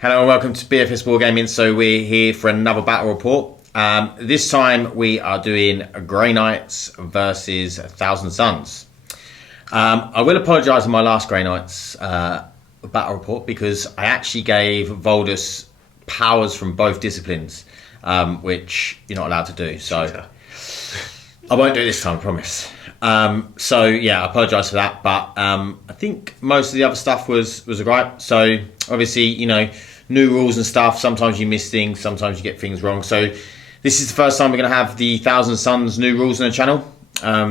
Hello and welcome to BFS Wargaming. So we're here for another battle report. This time we are doing Grey Knights versus Thousand Suns. I will apologise on my last Grey Knights battle report because I actually gave Voldus powers from both disciplines, which you're not allowed to do. So I won't do it this time, I promise. So yeah, I apologise for that, but I think most of the other stuff was alright. So obviously, you know, new rules and stuff. Sometimes you miss things, sometimes you get things wrong. So this is the first time we're going to have the Thousand Suns new rules on the channel.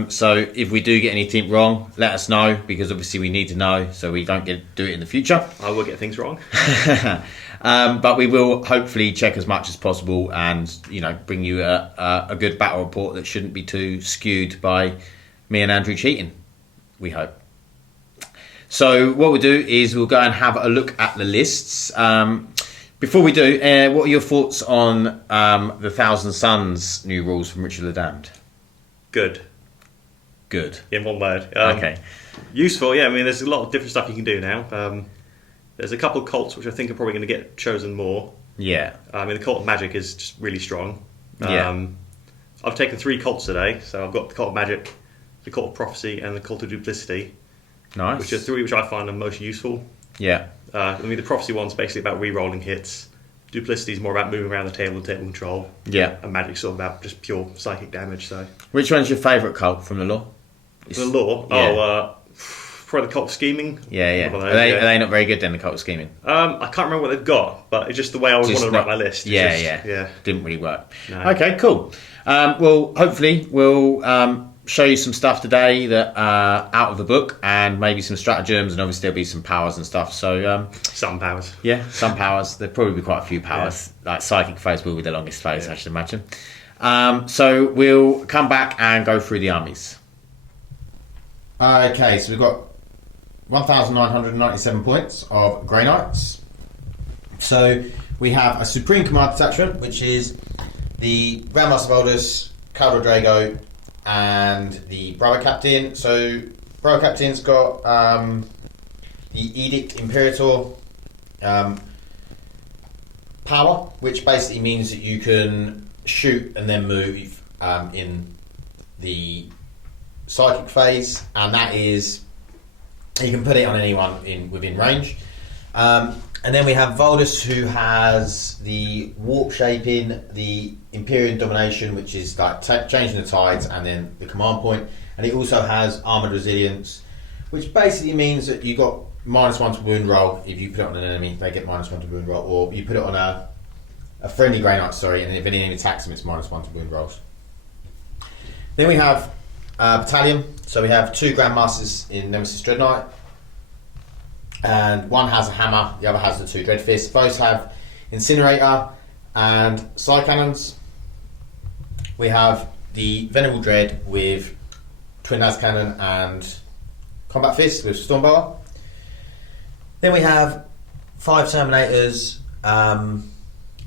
So if we do get anything wrong, let us know, because obviously we need to know so we don't do it in the future. I will get things wrong. But we will hopefully check as much as possible and, you know, bring you a good battle report that shouldn't be too skewed by me and Andrew cheating, we hope. So what we'll do is we'll go and have a look at the lists. Before we do, what are your thoughts on the Thousand Suns new rules from Richard the Damned? Good. Good. In one word. Okay. Useful, yeah. I mean, there's a lot of different stuff you can do now. There's a couple of cults which I think are probably going to get chosen more. Yeah. I mean, the cult of magic is just really strong. Yeah. I've taken 3 cults today, so I've got the cult of magic, the cult of prophecy, and the cult of duplicity. Nice. Which are 3 which I find are most useful. Yeah. I mean, the prophecy one's basically about re-rolling hits. Duplicity is more about moving around the table and table control. Yeah. And magic's sort of about just pure psychic damage. So. Which one's your favourite cult from the lore? The lore? Yeah. Probably the cult of scheming. Yeah. Those, are they not very good then, the cult of scheming? I can't remember what they've got, but it's just the way I always wanted to write my list. Yeah. Didn't really work. No. Okay, cool. Well, hopefully we'll show you some stuff today that out of the book, and maybe some stratagems, and obviously there'll be some powers and stuff. So some powers. Yeah, some powers. There'll probably be quite a few powers. Yeah. Like psychic phase will be the longest phase, I should imagine. So we'll come back and go through the armies. Okay, so we've got 1,997 points of Grey Knights. So we have a Supreme Command Detachment, which is the Grandmaster Voldus, Caldor Drago, and the Brother Captain. So Brother Captain's got the Edict Imperator power, which basically means that you can shoot and then move in the psychic phase, and that is, you can put it on anyone within range. And then we have Voldus, who has the warp shaping, the Imperium domination, which is like changing the tides, and then the command point. And he also has armored resilience, which basically means that you got -1 to wound roll. If you put it on an enemy, they get -1 to wound roll, or you put it on a friendly Grey Knight, and if any enemy attacks them, it's -1 to wound rolls. Then we have Battalion. So we have 2 Grandmasters in Nemesis Dreadknight, and one has a hammer, the other has the 2 Dreadfists. Both have Incinerator and Psycannons. We have the Venerable Dread with Twin Las Cannon and Combat Fist with Stormbower. Then we have 5 Terminators,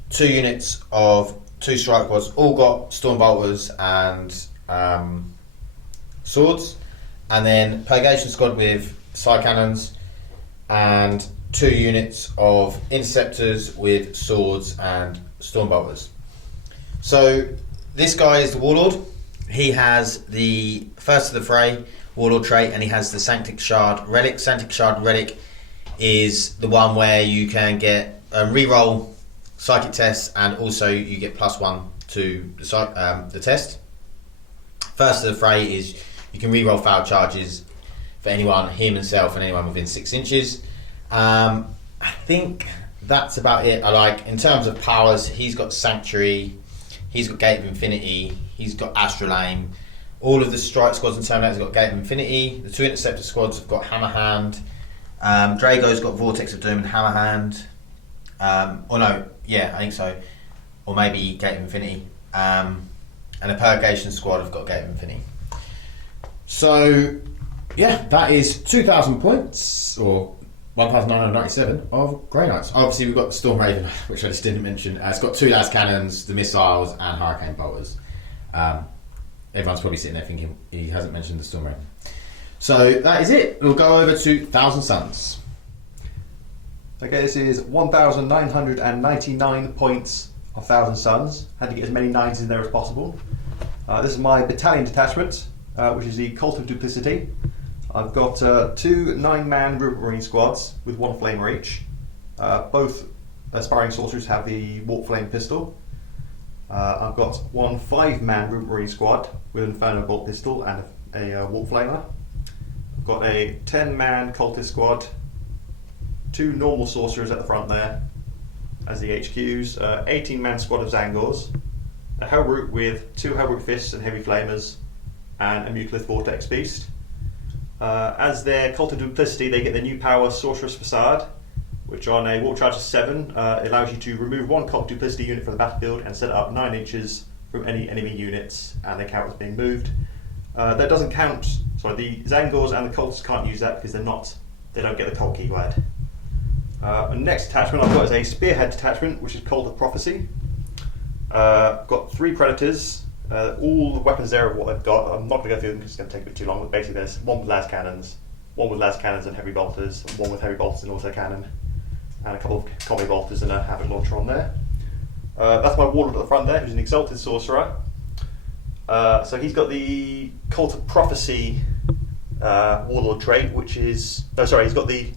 2 units of 2 Strike Quads, all got Stormbolters and swords, and then Purgation Squad with Psycannons, and 2 units of Interceptors with swords and Stormbolters. So this guy is the Warlord. He has the first of the Fray Warlord trait, and he has the Sanctic Shard Relic. Sanctic Shard Relic is the one where you can get reroll psychic tests, and also you get +1 to the test. First of the Fray is you can reroll foul charges for anyone, him, himself, and anyone within 6 inches. I think that's about it. In terms of powers, he's got Sanctuary, he's got Gate of Infinity, he's got Astral Aim. All of the Strike Squads and Terminators have got Gate of Infinity. The 2 Interceptor Squads have got Hammer Hand. Drago's got Vortex of Doom and Hammer Hand. I think so. Or maybe Gate of Infinity. And the Purgation Squad have got Gate of Infinity. So, yeah, that is 2,000 points, or 1,997 of Grey Knights. Obviously, we've got the Storm Raven, which I just didn't mention. It's got 2 las cannons, the missiles, and Hurricane bolters. Everyone's probably sitting there thinking he hasn't mentioned the Storm Raven. So that is it. We'll go over to Thousand Suns. Okay, this is 1,999 points of 1,000 Suns. Had to get as many 9s in there as possible. This is my Battalion detachment, which is the Cult of Duplicity. I've got 2 9-man Rupert Marine squads with 1 flamer each. Both aspiring sorcerers have the Warp Flame pistol. I've got 1 5-man Rupert Marine squad with an Inferno Bolt pistol and a Warp Flamer. I've got a 10-man Cultist squad, 2 normal sorcerers at the front there as the HQs, 18-man squad of Zangors, a Hellroot with 2 Hellroot Fists and Heavy Flamers, and a Mutalith Vortex Beast. As their Cult of Duplicity, they get the new power Sorcerer's Facade, which on a Warp Charge of 7 allows you to remove 1 Cult of Duplicity unit from the battlefield and set it up 9 inches from any enemy units, and they count as being moved. That doesn't count. Sorry, the Zangors and the Cultists can't use that because they don't get the Cult keyword. The next detachment I've got is a Spearhead detachment, which is Cult of Prophecy. I've got 3 Predators. All the weapons there are what I've got. I'm not going to go through them because it's going to take a bit too long, but basically there's 1 with las cannons, 1 with las cannons and heavy bolters, 1 with heavy bolters and autocannon, and a couple of combi bolters and a havoc launcher on there. That's my Warlord at the front there, who's an Exalted Sorcerer. So he's got the Cult of Prophecy Warlord trait, which is... No, sorry, he's got the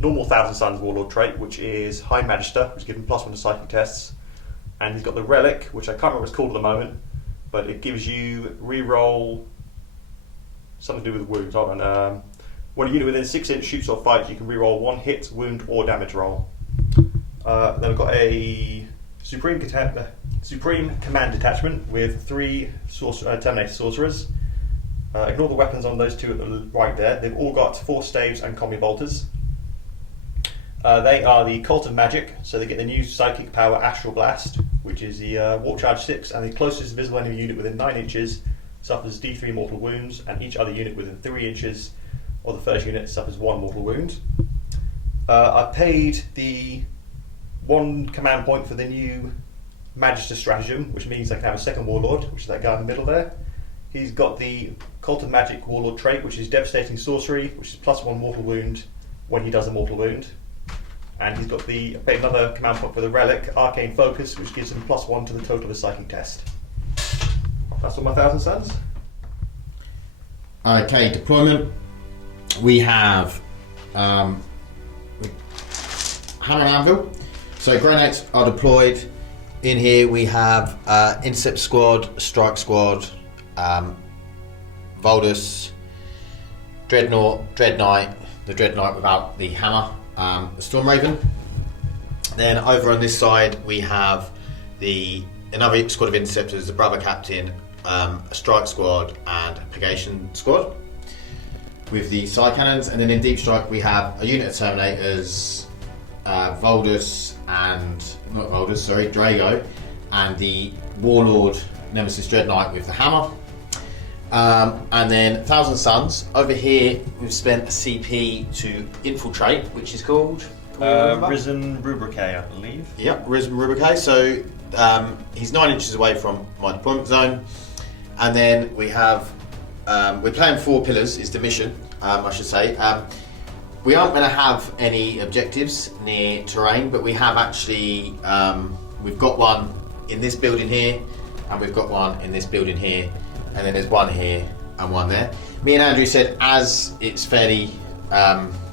normal 1,000 Suns Warlord trait, which is High Magister, which is given +1 to psychic tests. And he's got the Relic, which I can't remember what it's called at the moment, but it gives you reroll something to do with wounds. Hold on. When a unit within 6 inches shoots or fights, you can reroll 1 hit, wound, or damage roll. Then I've got a Supreme Command detachment with 3 Terminator Sorcerers. Ignore the weapons on those 2 at the right there. They've all got 4 staves and combi bolters. They are the Cult of Magic, so they get the new psychic power Astral Blast, which is the Warp Charge 6, and the closest visible enemy unit within 9 inches suffers D3 mortal wounds, and each other unit within 3 inches of the first unit suffers 1 mortal wound. I paid the 1 command point for the new Magister stratagem, which means I can have a second Warlord, which is that guy in the middle there. He's got the Cult of Magic Warlord trait, which is Devastating Sorcery, which is +1 mortal wound when he does a mortal wound. And he's got I paid another command point for the Relic, Arcane Focus, which gives him +1 to the total of his psychic test. That's all my 1,000 Suns. Okay, deployment. We have Hammer and Anvil. So Greathammer are deployed. In here we have Intercept Squad, Strike Squad, Voldus, Dreadknight, the Dreadknight without the hammer, the Storm Raven. Then over on this side we have another squad of Interceptors, the Brother Captain, a Strike Squad and a Purgation Squad with the Psycannons. And then in Deep Strike we have a unit of Terminators, Voldus and... not Voldus, sorry, Drago, and the Warlord Nemesis Dreadknight with the hammer. And then 1,000 Suns. Over here we've spent a CP to infiltrate, which is called... Risen Rubrique, I believe. Yep, Risen Rubrique. So he's 9 inches away from my deployment zone. And then we have... we're playing 4 pillars, is the mission, I should say. We aren't going to have any objectives near terrain, but we have actually... we've got one in this building here, and we've got one in this building here, and then there's one here and one there. Me and Andrew said as it's fairly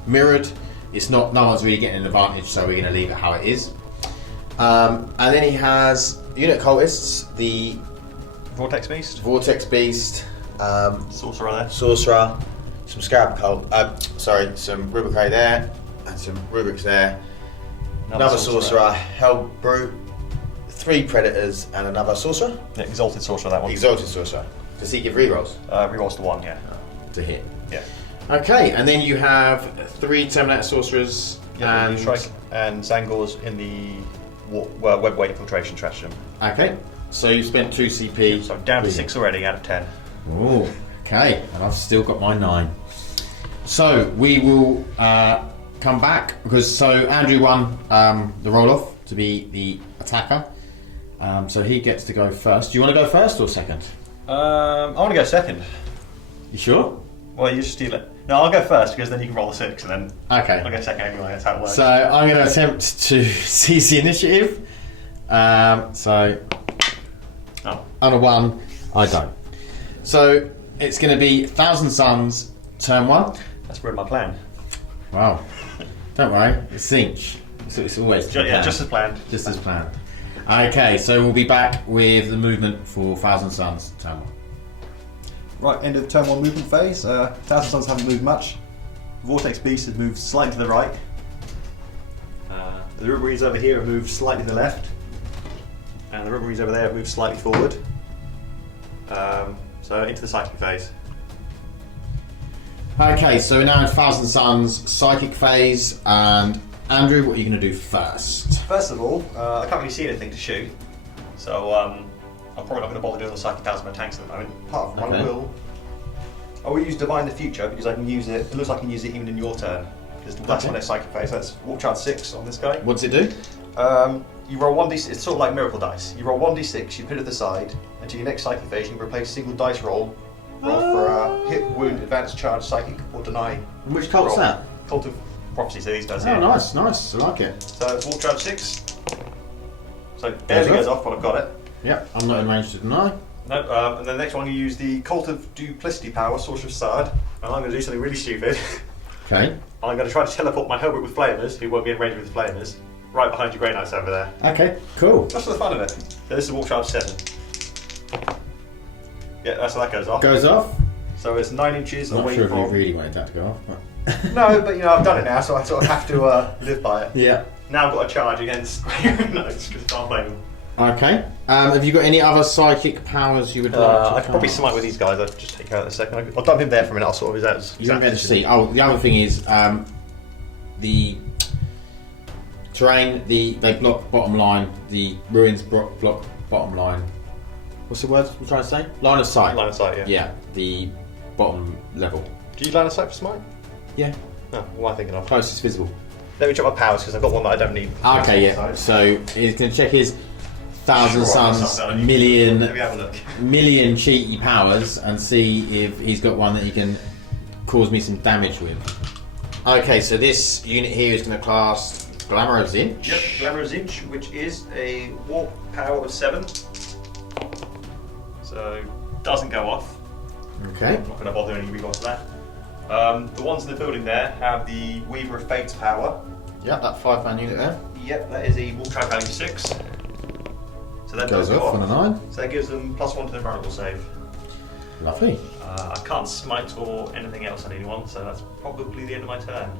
mirrored, no one's really getting an advantage, so we're going to leave it how it is. And then he has unit cultists, the Vortex Beast. Sorcerer, some Scarab Cult, some Rubrique there, and some Rubrics there. Another Sorcerer, Hell Brute, 3 Predators, and another Sorcerer. Yeah, Exalted Sorcerer, that one. Exalted Sorcerer. Does he give rerolls? Rerolls to 1, yeah. To hit. Yeah. Okay, and then you have 3 Terminator Sorcerers and Strike and Zangors in the Web Weight Infiltration stratagem. Okay, so you spent 2 CP. So down to 6 already out of 10. Oh, okay, and I've still got my 9. So we will come back because Andrew won the roll off to be the attacker. So he gets to go first. Do you want to go first or second? I want to go second. You sure? Well, you just steal it. No, I'll go first because then you can roll a 6 and then Okay. I'll go second anyway. That's how it works. So I'm going to attempt to seize the initiative. So on a 1, I don't. So it's going to be 1,000 Suns, turn 1. That's really my plan. Wow. Don't worry, it's cinch. So it's always Just as planned. Just as planned. Okay, so we'll be back with the movement for 1,000 Suns, turn 1. Right, end of the turn 1 movement phase. 1,000 Suns haven't moved much. Vortex Beast has moved slightly to the right. The Rubberines over here have moved slightly to the left. And the Rubberines over there have moved slightly forward. So into the Psychic phase. Okay, so we're now in 1,000 Suns, Psychic phase, and Andrew, what are you going to do first? First of all, I can't really see anything to shoot. So I'm probably not going to bother doing the Psychic powers of my tanks at the moment. Apart from Okay. I will use Divine the Future because I can use it. It looks like I can use it even in your turn. Because that's my next Psychic phase. So that's Walk Charge 6 on this guy. What does it do? You roll 1d6, it's sort of like Miracle Dice. You roll 1d6, you put it to the side, until your next Psychic phase you can replace a single dice roll for a hit, wound, advanced charge, psychic, or deny. And which cult's that? Cult of Prophecy, so these guys Oh, here. nice, I like it. So Walk Charge 6. So barely goes off, but I've got it. Yep, I'm not in range to deny. Nope, and then the next one you use the Cult of Duplicity power, Sorcerer of Sard, and I'm going to do something really stupid. Okay. I'm going to try to teleport my Hellbrute with Flamers, who won't be in range with the Flamers, right behind your Grey Knights over there. Okay, cool. Just for the fun of it. So this is Walk Charge 7. Yeah, that's how that goes off. Goes off. So it's 9 inches Not away sure from... if you really wanted that to go off. But No, but you know, I've done it now, so I sort of have to live by it. yeah. Now I've got a charge against Grey Knights, because I can't blame them. Okay. Have you got any other psychic powers you would like to I could probably cast? smite with these guys, I'll just take out in a second. I'll dump him there for a minute, I'll sort of his out. You don't get to see. Oh, the other thing is the terrain. They block bottom line. The ruins block bottom line. What's the word I'm trying to say? Line of sight. Line of sight, yeah. Yeah, the bottom level. Do you line of sight for smite? Yeah, No, what am I thinking of? closest visible. Let me check my powers, because I've got one that I don't need. Okay, yeah. So he's going to check his 1,000 Sure, Suns Let me million have a look. cheaty powers and see if he's got one that he can cause me some damage with. Okay, so this unit here is going to class Glamour of Zinch. Yep, Glamour Zinch, which is a warp power of 7. So, doesn't go off. Okay. I'm not going to bother any regards to that. The ones in the building there have the Weaver of Fate's power. Yep, that 5-man unit there. Yep, that is a warp track value 6. So that Goes does go off on a 9. So that gives them +1 to their vulnerable save. Lovely. I can't smite or anything else on anyone, so that's probably the end of my turn.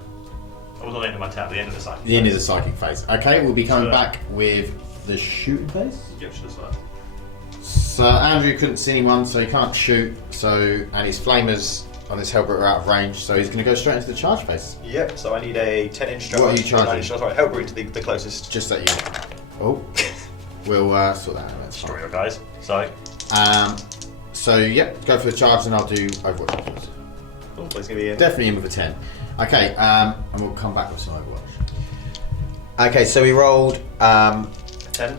Oh, well, not the end of my turn, the end of the cycle. The end of the psychic phase. Okay, we'll be coming So- back with the shooting phase. Yep, should have started. So Andrew couldn't see anyone, so he can't shoot. So and his flamers on his Hellbrute are out of range, so he's going to go straight into the charge phase. Yep, so I need a 10-inch stroke. What are you charging? Sorry, Hellbrute to the closest. Just that you. Oh, we'll sort that out. That's fine. Destroyer, guys. So, So yep, go for the charge, and I'll do Overwatch afterwards. oh, he's going to be in. Definitely in with a 10. Okay, and we'll come back with some Overwatch. Okay, so we rolled 10.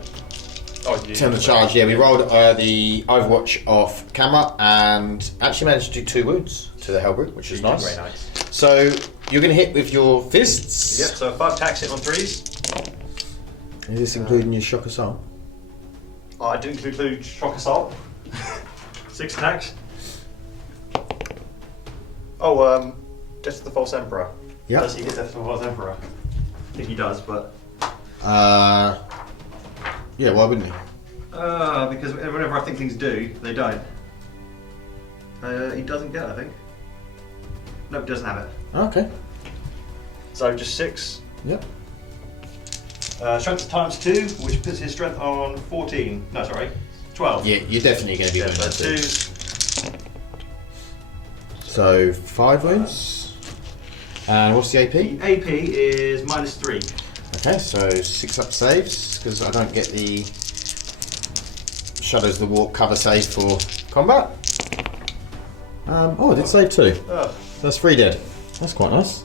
Oh, 10 the charge. Yeah, we rolled the Overwatch off camera and actually managed to do 2 wounds to the Hellbrute, which is nice. Very nice. So you're going to hit with your fists. Yep, so 5 attacks hit on 3s. Is this including your shock assault? Oh, I do include Shock Assault. 6 attacks. Oh, Death of the False Emperor. Yep. Does he hit Death of the False Emperor? I think he does, but... Yeah, why wouldn't he? Because whenever I think things do, they don't. He doesn't get it, I think. No, he doesn't have it. Okay. So just 6. Yep. Strength times 2, which puts his strength on 14. No, sorry, 12. Yeah, you're definitely going to be Yeah, wounded. so 2. So 5 wounds. And what's the AP? The AP is -3. Okay, so 6 up saves, because I don't get the Shadows of the Warp cover save for combat. Oh, I did save 2. Oh. That's 3 dead. That's quite nice.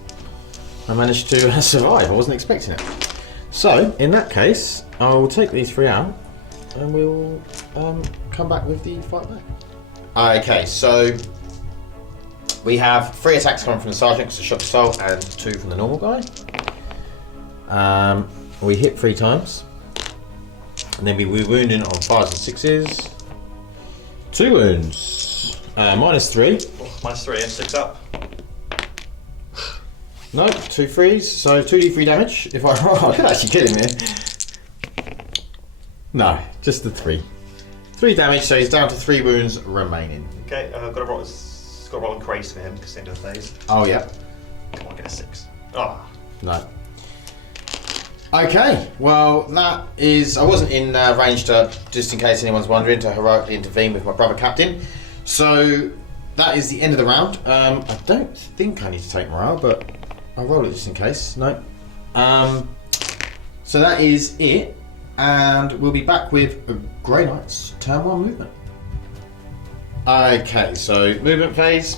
I managed to survive, I wasn't expecting it. So, in that case, I'll take these 3 out, and we'll come back with the fight back. Okay, so We have 3 attacks coming from the sergeant because the shock assault, and 2 from the normal guy. We hit 3 times, and then we wounding on 5s and 6s. 2 wounds, -3. -3 and 6 up. No, 2 3s, so 2d3 damage. If I could actually kill him here. No, just the 3. 3 damage, so he's down to 3 wounds remaining. Okay, I've got to roll on Grace for him because the end of the phase. Oh yeah. Come on, get a 6. Oh. No. Okay, well that is. I wasn't in range to, just in case anyone's wondering, to heroically intervene with my brother captain. So that is the end of the round. I don't think I need to take morale, but I'll roll it just in case. No. So that is it, and we'll be back with Grey Knight's turn 1 movement. Okay, so movement phase.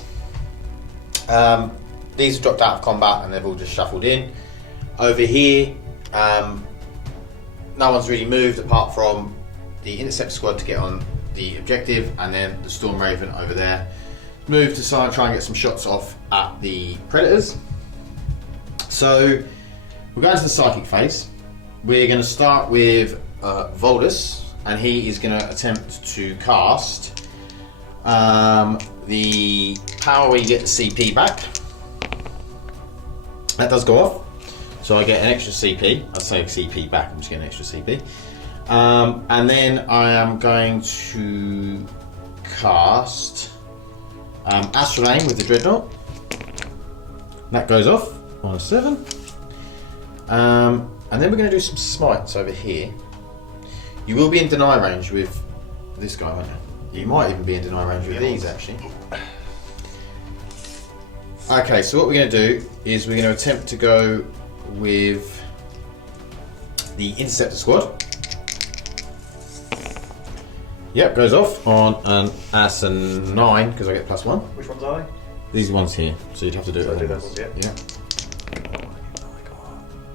These have dropped out of combat and they've all just shuffled in. Over here, no one's really moved apart from the intercept squad to get on the objective, and then the Storm Raven over there moved to try and get some shots off at the predators. So we're going to the psychic phase. We're going to start with Voldus, and he is going to attempt to cast the power where you get the CP back. That does go off, so I get an extra CP. I'll say CP back, I'm just getting an extra CP. And then I am going to cast Astral Aim with the Dreadnought. That goes off on a 7. And then we're going to do some smites over here. You will be in deny range with this guy, won't you? You might even be in deny range with these, actually. Okay, so what we're going to do is we're going to attempt to go with the Interceptor Squad. Yep, goes off on an AS and 9 because I get +1. Which ones are they? These ones here, so you'd have to do it. So I do those ones, yeah.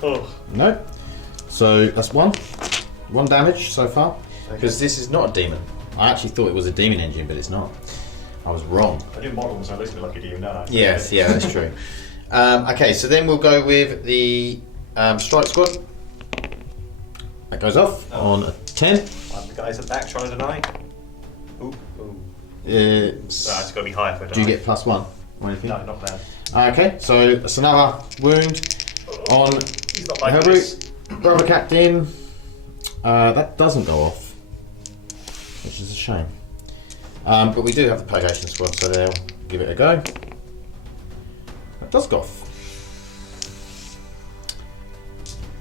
Oh. No. So that's 1 damage so far, because this is not a demon. I actually thought it was a demon engine, but it's not. I was wrong. I do model them, so it looks a bit like a demon, don't I? Yes, yeah, that's true. Okay, so then we'll go with the Strike Squad. That goes off on a 10. The guys at the back trying to deny. Ooh, ooh. It's It's got to be higher for a do you deny. get +1? Or anything? No, not bad. Okay, so that's another wound on He's not like Hellbrute. this. Brother Captain. That doesn't go off, which is a shame. But we do have the Purgation Squad, so they'll give it a go. That does go off.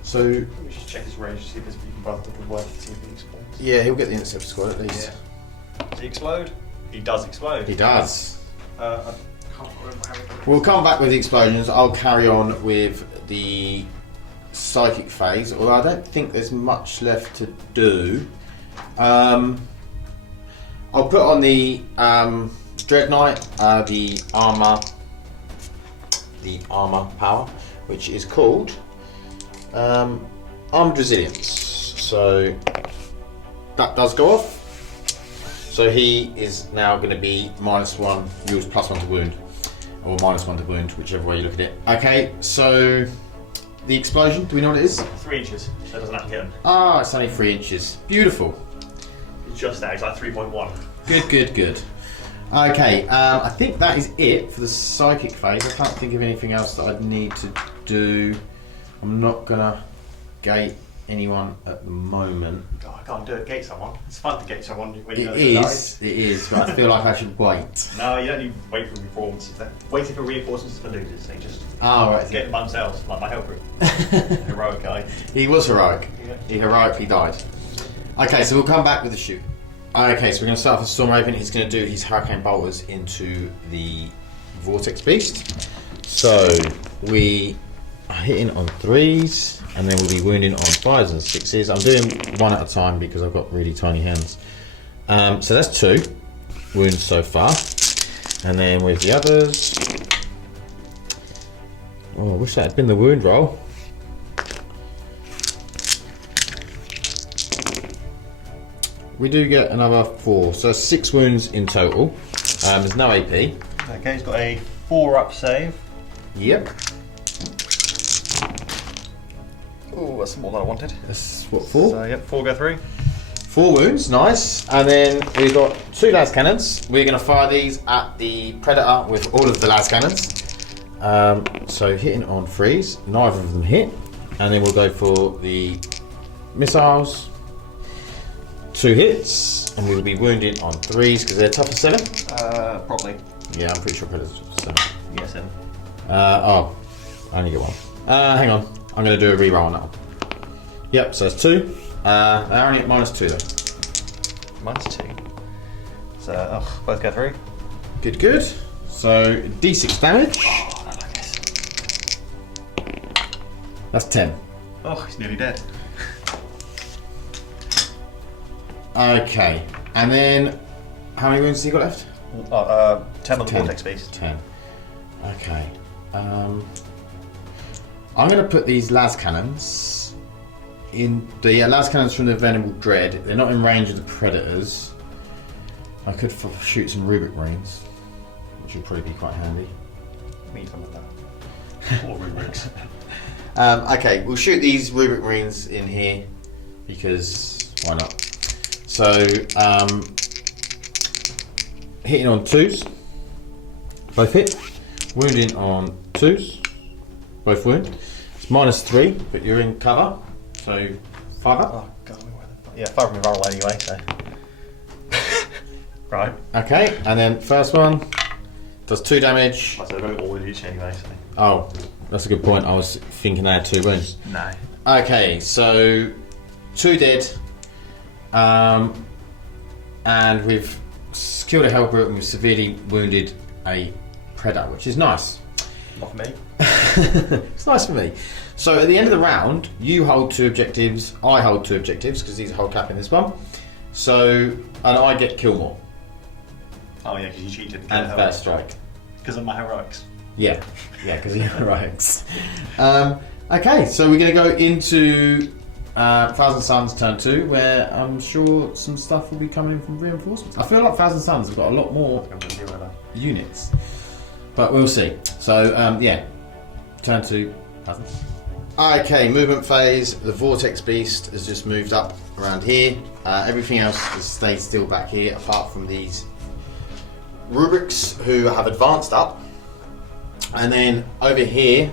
So We should check his range to see if there's even brother that would work to see if he explodes. yeah, he'll get the Intercept Squad at least. Yeah. Does he explode? He does explode. He does. I can't remember how he We'll come back with the explosions. I'll carry on with the psychic phase, although I don't think there's much left to do. I'll put on the Dreadknight, the armor power, which is called Armored Resilience. So that does go off. So he is now going to be -1, use +1 to wound, or -1 to wound, whichever way you look at it. Okay, so the explosion, do we know what it is? 3 inches, so it doesn't have to hit him. Ah, it's only 3 inches. Beautiful. It's just that, it's like 3.1. Good, good, good. Okay, I think that is it for the psychic phase. I can't think of anything else that I'd need to do. I'm not going to gate anyone at the moment. God, I can't do it. Gate someone. It's fun to gate someone when you know It they're is, but I feel like I should wait. No, you don't need to wait for reinforcements. Waiting for reinforcements is for losers. They just Oh, right. get them by themselves, like my helper. Heroic guy. He was heroic. Yeah. He heroically died. Okay, so we'll come back with the shoot. Okay, so we're going to start with Storm Raven. He's going to do his Hurricane Bolters into the Vortex Beast. So we are hitting on 3s, and then we'll be wounding on 5s and 6s. I'm doing one at a time because I've got really tiny hands. So that's 2 wounds so far. And then with the others... Oh, I wish that had been the wound roll. We do get another 4, so 6 wounds in total. There's no AP. Okay, he's got a 4 up save. Yep. Oh, that's more than I wanted. That's what, 4? So, yep, 4 go through. 4 wounds, nice. And then we've got 2 las cannons. We're going to fire these at the Predator with all of the las cannons. So hitting on 3s, neither of them hit. And then we'll go for the missiles. 2 hits, and we'll be wounded on 3s because they're tough as 7. Probably. Yeah, I'm pretty sure Predators are 7. Yeah, 7. Oh, I only get 1. Hang on, I'm going to do a reroll on that one. Yep, so it's 2. They're only at -2 though. -2. So, both go through. Good, good. So D6 damage. Oh, I like this. That's 10. Oh, he's nearly dead. Okay, and then how many wounds has he got left? 10 on the Vortex Beast. 10. Okay. I'm going to put these las cannons in the las cannons from the Venerable Dread. They're not in range of the Predators. I could shoot some Rubric Marines, which would probably be quite handy. Me something like that. Or Rubrics. Okay, we'll shoot these Rubric Marines in here because why not? So, hitting on 2s, both hit. Wounding on 2s, both wound. It's -3, but you're in cover, so 5 up. Oh, God, yeah, 5 of them roll anyway, so. Right. Okay, and then first one does 2 damage. I said they're all each anyway, so. Oh, that's a good point. I was thinking they had 2 wounds. No. Okay, so 2 dead. And we've killed a Hellbrute and we've severely wounded a Predator, which is nice. Not for me. It's nice for me. So at the end of the round, you hold 2 objectives, I hold 2 objectives, because he's a whole cap in this one. So, and I get kill more. Oh yeah, because you cheated. And first strike. Because of my heroics. Yeah, because of your heroics. Okay, so we're going to go into Thousand Suns turn 2, where I'm sure some stuff will be coming in from reinforcements. I feel like Thousand Suns have got a lot more units, but we'll see. So yeah, turn 2. Okay, movement phase. The Vortex Beast has just moved up around here. Everything else has stayed still back here, apart from these Rubrics who have advanced up. And then over here,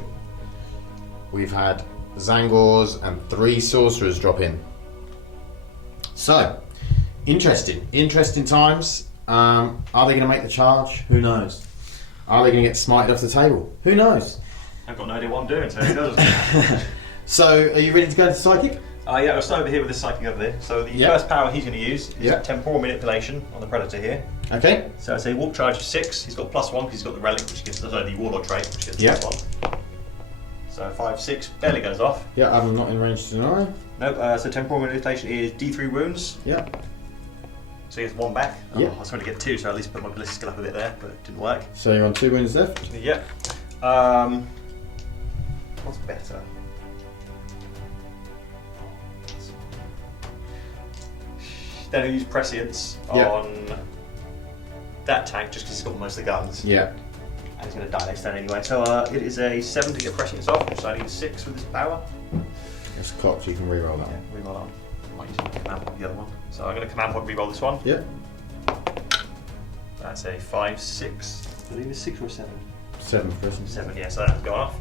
we've had Zangors and 3 Sorcerers drop in. So, interesting times. Are they going to make the charge? Who knows? Are they going to get smited off the table? Who knows? I've got no idea what I'm doing, so who knows? So, are you ready to go to Psychic? Yeah, I'll start over here with this Psychic over there. So the first power he's going to use is Temporal Manipulation on the Predator here. Okay. So it's a Warp Charge of 6. He's got +1 because he's got the Relic, which gives the Warlord trait, which gives +1. So 5, 6, barely goes off. Yeah, I'm not in range to deny. Nope, so Temporal Manipulation is D3 wounds. Yeah. So he gets 1 back. Yeah. I was trying to get 2, so at least put my ballistic skill up a bit there, but it didn't work. So you're on 2 wounds left? Yep. What's better? Then he'll use Prescience on that tank just because he's got most of the guns. Yeah. And he's going to die next turn anyway. So it is a 7 to get Prescience off, so I need 6 with his power. It's clocked, you can reroll that one. Reroll that one. Might use my command point the other one. So I'm going to command point reroll this one. Yeah. That's a 5, 6. I believe it's 6 or 7. 7 for us. 7, yeah, so that's gone off.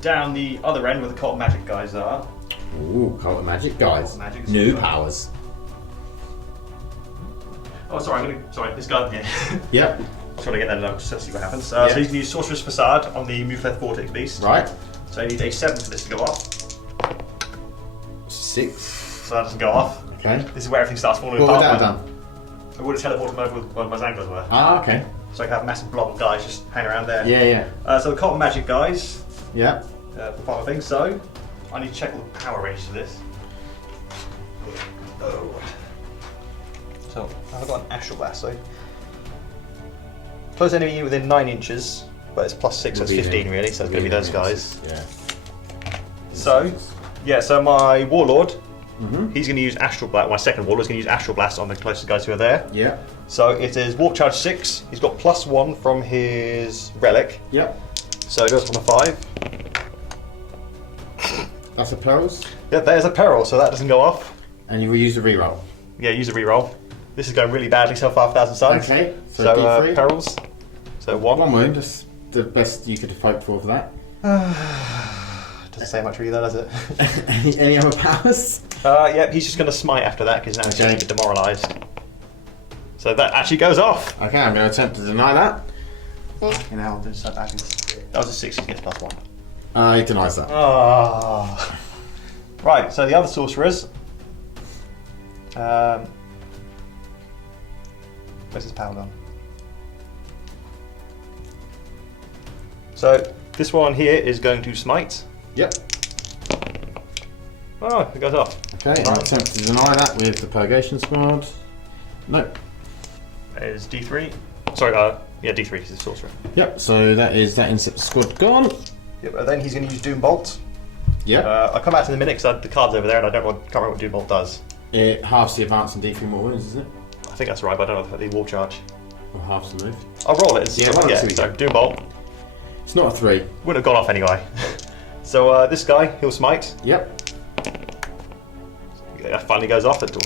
Down the other end where the Cult Magic guys are. Ooh, Cult of Magic guys. New powers. Oh, sorry, this guy here. Yep. Trying to get that low just to see what happens. So he's going to use Sorcerer's Facade on the Mufleth Vortex Beast. Right. So I need a 7 for this to go off. 6. So that doesn't go off. Okay. This is where everything starts falling What apart. would that have done? I would have teleported him over with where my Zangors were. Ah, okay. So I can have a massive blob of guys just hanging around there. Yeah, yeah. So the Cult Magic guys. Yeah. The final thing. So I need to check all the power range to this. Oh. So I've got an Astral Blast, so close enemy within 9 inches, but it's +6, so it's 15 really, so it's going to be those guys. Yeah. So, yeah, so my Warlord He's going to use Astral Blast. My second Warlord is going to use Astral Blast on the closest guys who are there. Yeah. So it is Warp Charge 6. He's got +1 from his Relic. Yep. So it goes on a 5. That's a perils. Yeah, there's a peril, so that doesn't go off. And you will use a reroll. Yeah, use a reroll. This is going really badly, so 5,000 suns. Okay, so D3. Perils. So 1. 1 wound, that's the best you could hope for that. Doesn't say much really though, does it? any other powers? Yep, he's just going to smite after that because now he's going to get demoralised. So that actually goes off. Okay, I'm going to attempt to deny that. You know, I'm doing so bad. That was a 6, he gets +1. He denies that. Oh. Right, so the other sorcerers. Where's his power gone? So this one here is going to smite. Yep. Oh, it goes off. Okay, I'll attempt to deny that with the Purgation Squad. Nope. That is D3. Sorry, yeah, D3 is the sorcerer. Yep, so that is that Incept Squad gone. Yep, and then he's going to use Doom Bolt. Yep. I'll come back to in a minute because the card's over there and I can't remember what Doom Bolt does. It halves the advance and D3 more wounds, isn't it? I think that's right, but I don't know if the Warp Charge. Or halves the move. I'll roll it. Yeah, roll it. So Doom Bolt. It's not a 3. Would have gone off anyway. So this guy, he'll smite. Yep. That finally goes off. That's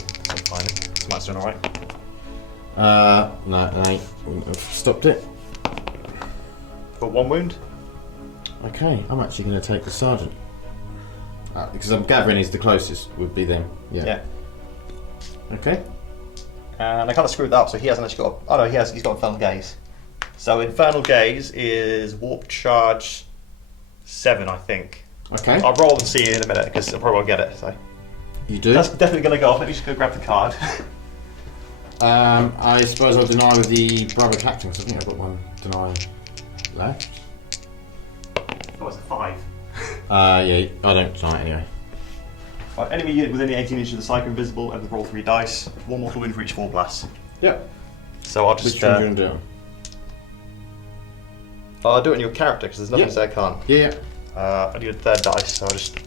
fine. Smite's doing alright. No, I wouldn't have stopped it. For 1 wound. Okay, I'm actually going to take the Sergeant. Because I'm gathering he's the closest, would be them. Yeah. Okay. And I kind of screwed that up, so he hasn't actually got. Oh no, he's got Infernal Gaze. So Infernal Gaze is Warp Charge 7, I think. Okay. I'll roll and see in a minute because I probably won't get it. So You do? that's definitely going to go off. Let me just go grab the card. I suppose I'll deny with the Brother Captain, because I think I've got one deny left. Oh, it's a 5. Yeah, I don't deny it anyway. Right, enemy unit within the 18 inches of the Psycho invisible and roll 3 dice. 1 mortal wound for each 4 blasts. Yep. So I'll just. Which one do you want to do? I'll do it in your character because there's nothing to say I can't. Yeah. I need a 3rd dice, so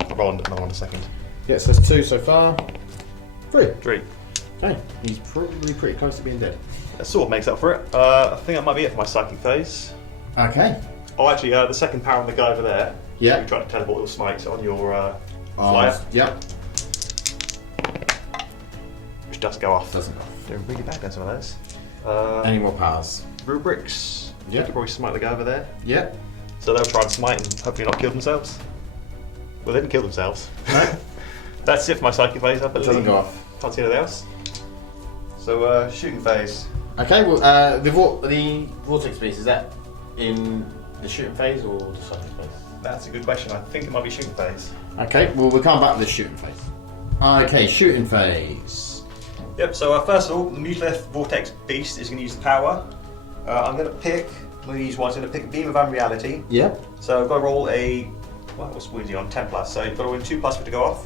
I'll roll another one in a second. Yeah, so that's 2 so far. 3. 3. Okay, he's probably pretty close to being dead. That sort of makes up for it. I think that might be it for my psychic phase. Okay. Oh, actually, the second power on the guy over there. Yeah. You try to teleport little smites on your flyer. Yep. Which does go off. Doesn't. Doing really bad on some of those. Any more powers? Rubrics. Yeah. You could probably smite the guy over there. Yeah. So they'll try and smite and hopefully not kill themselves. Well, they didn't kill themselves. No. That's it for my psychic phase, I believe. Doesn't go off. Can't see anything else. So, shooting phase. Okay, well, the Vortex piece, is that in the shooting phase or the psychic phase? That's a good question. I think it might be shooting phase. Okay, well, we'll come back to the shooting phase. Okay, shooting phase. Yep, so first of all, the Mutalith Vortex Beast is going to use the power. I'm going to pick, I'm going to use one, I'm going to pick Beam of Unreality. Yep. So I've got to roll a, what's wound on? 10 plus, so you've got to win 2 plus for it to go off.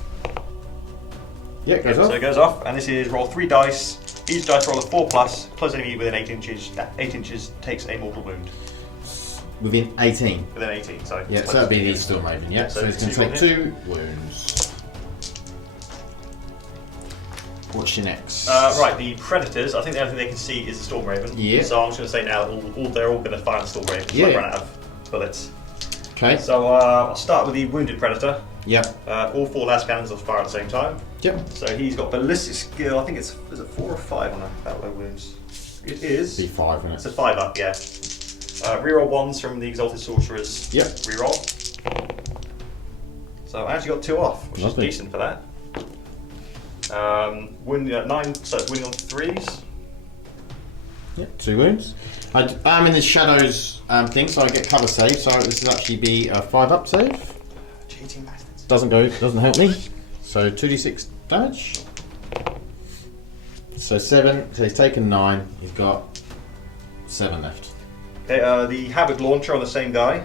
Yeah, it goes off. So it goes off, and this is roll 3 dice. Each dice roll a 4 plus, close enemy within 8 inches. That 8 inches takes a mortal wound. Within 18. Within 18, sorry. Yeah, so that'd be the Storm Raven, yeah. So he's going to take 2 wounds. What's your next? Right, the Predators, I think the only thing they can see is the Storm Raven. Yeah. So I'm just going to say now that they're all going to fire the Storm Raven, so I run out of bullets. Okay. So I'll start with the Wounded Predator. Yep. All 4 las cannons will fire at the same time. Yep. So he's got ballistic skill, I think is it 4 or 5 on a battle wounds? It is. Be 5, isn't it? It's a 5 up, yeah. Reroll 1s from the Exalted Sorcerers. Yep. Reroll. So I actually got 2 off, which Lovely. is decent for that. Wounding at 9, so it's winning on 3s. Yep, 2 wounds. I'm in the shadows thing, so I get cover save, so this will actually be a 5 up save. Cheating bastards. Doesn't help me. So 2d6 damage. So 7, so he's taken 9, he's got 7 left. Okay, the Havoc Launcher on the same guy.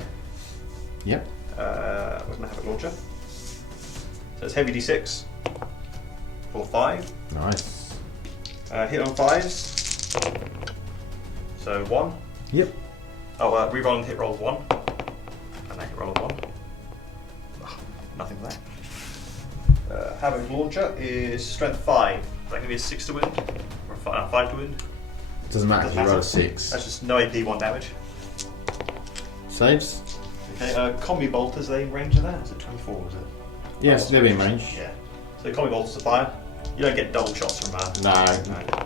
Yep. Where's my Havoc Launcher? So it's heavy d6 for 5. Nice. Hit on 5s. So 1. Yep. Oh, reroll and hit roll 1. And then hit roll of 1. Oh, nothing for that. Havoc Launcher is strength 5. Is that going to be a 6 to wound? Or a 5 to wound? It doesn't matter if you roll a 6. That's just no AP, 1 damage. Saves? Okay, combi bolters, they range of that? Is it 24, is it? Yes, they're in range. Yeah. So combi bolters are fire. You don't get double shots from that. No,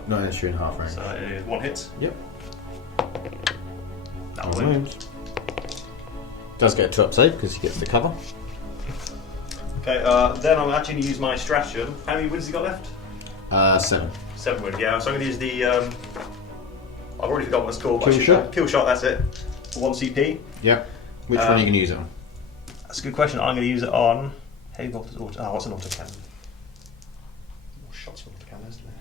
not unless you're in half range. So 1 hit. Yep. That'll wound. Does get a 2-up save because he gets the cover. Okay, then I'm actually going to use my stratagem. How many wounds has he got left? 7. 7 wounds, yeah. So I'm going to use the. I've already forgotten what it's called. Kill shot? Kill shot, that's it. For 1 CP. Yep. Which one are you going to use it on? That's a good question. I'm going to use it on. Heavy bolters. Oh, what's an autocannon? More shots from autocannon, isn't there?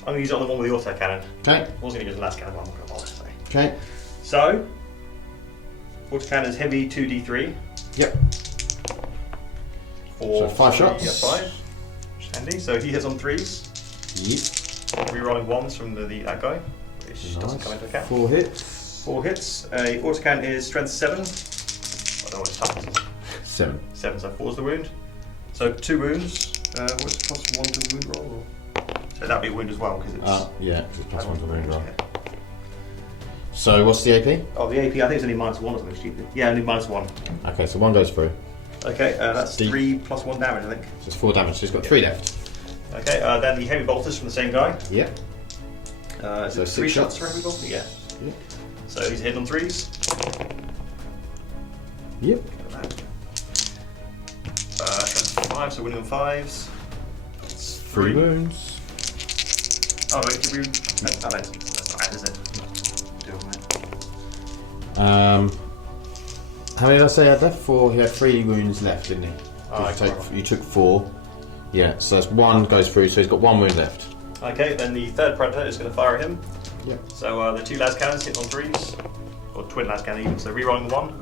I'm going to use it on the one with the autocannon. Okay. I was going to use the last cannon, but I'm not going to bother. Okay. So, autocannon is heavy 2d3. Yep. For so 5 shots. Yeah, 5. Which is handy. So he hits on 3s. Yep. Rerolling 1s from that guy, which doesn't come into account. 4 hits. 4 hits. A autocannon is strength 7. I don't know what its toughness is. 7. 7, so 4's the wound. So 2 wounds. What's plus 1 to wound roll? Or? So that'd be a wound as well because it's. Yeah, because it's plus 1 to wound roll. Yeah. So what's the AP? Oh, the AP, I think it's only -1 or something stupid. Yeah, only -1. Okay, so 1 goes through. Okay, that's 3 plus 1 damage, I think. So it's 4 damage, so he's got 3 left. Okay, then the heavy bolters from the same guy. Yep. So 3 shots for heavy bolter? Yeah. Yep. So he's hitting on 3s. Yep. Strength 5, so winning on 5s. That's 3 wounds. Oh, wait, did we. No, that's not bad, is it? How many did I say he had left? 4. He had 3 wounds left, didn't he? You took 4. Yeah, so that's 1 goes through, so he's got 1 wound left. Okay, then the third predator is going to fire at him. Yep. So the 2 las cannons hit on 3s, or twin las cannon even, so rerolling the 1,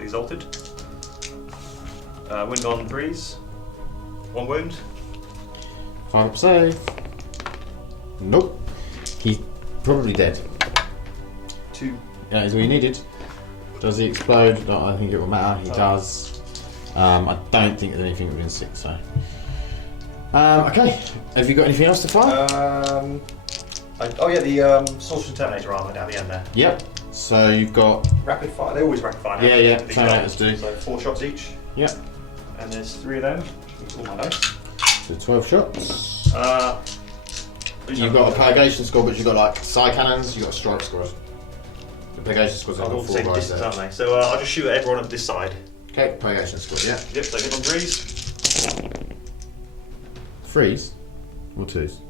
exalted. Wound on 3s, 1 wound. 5-up save. Nope. He's probably dead. 2. That is all you needed. Does he explode? I don't think it will matter. He does. I don't think there's anything within 6, so. Okay. Have you got anything else to fire? The Sorcerer Terminator armor down the end there. Yep. So you've got. Rapid fire. They always rapid fire now. Yeah. Terminators do. So 4 shots each. Yep. And there's 3 of them. It's all my dice. So 12 shots. You've got a purgation score, but you've got like Psycannons, you've got a strike score. The purgation score's got 4 same guys distance, there. aren't they? So I'll just shoot at everyone at this side. Okay, purgation score, yeah. Yep, so hit on 3s. 3s? Or 2s?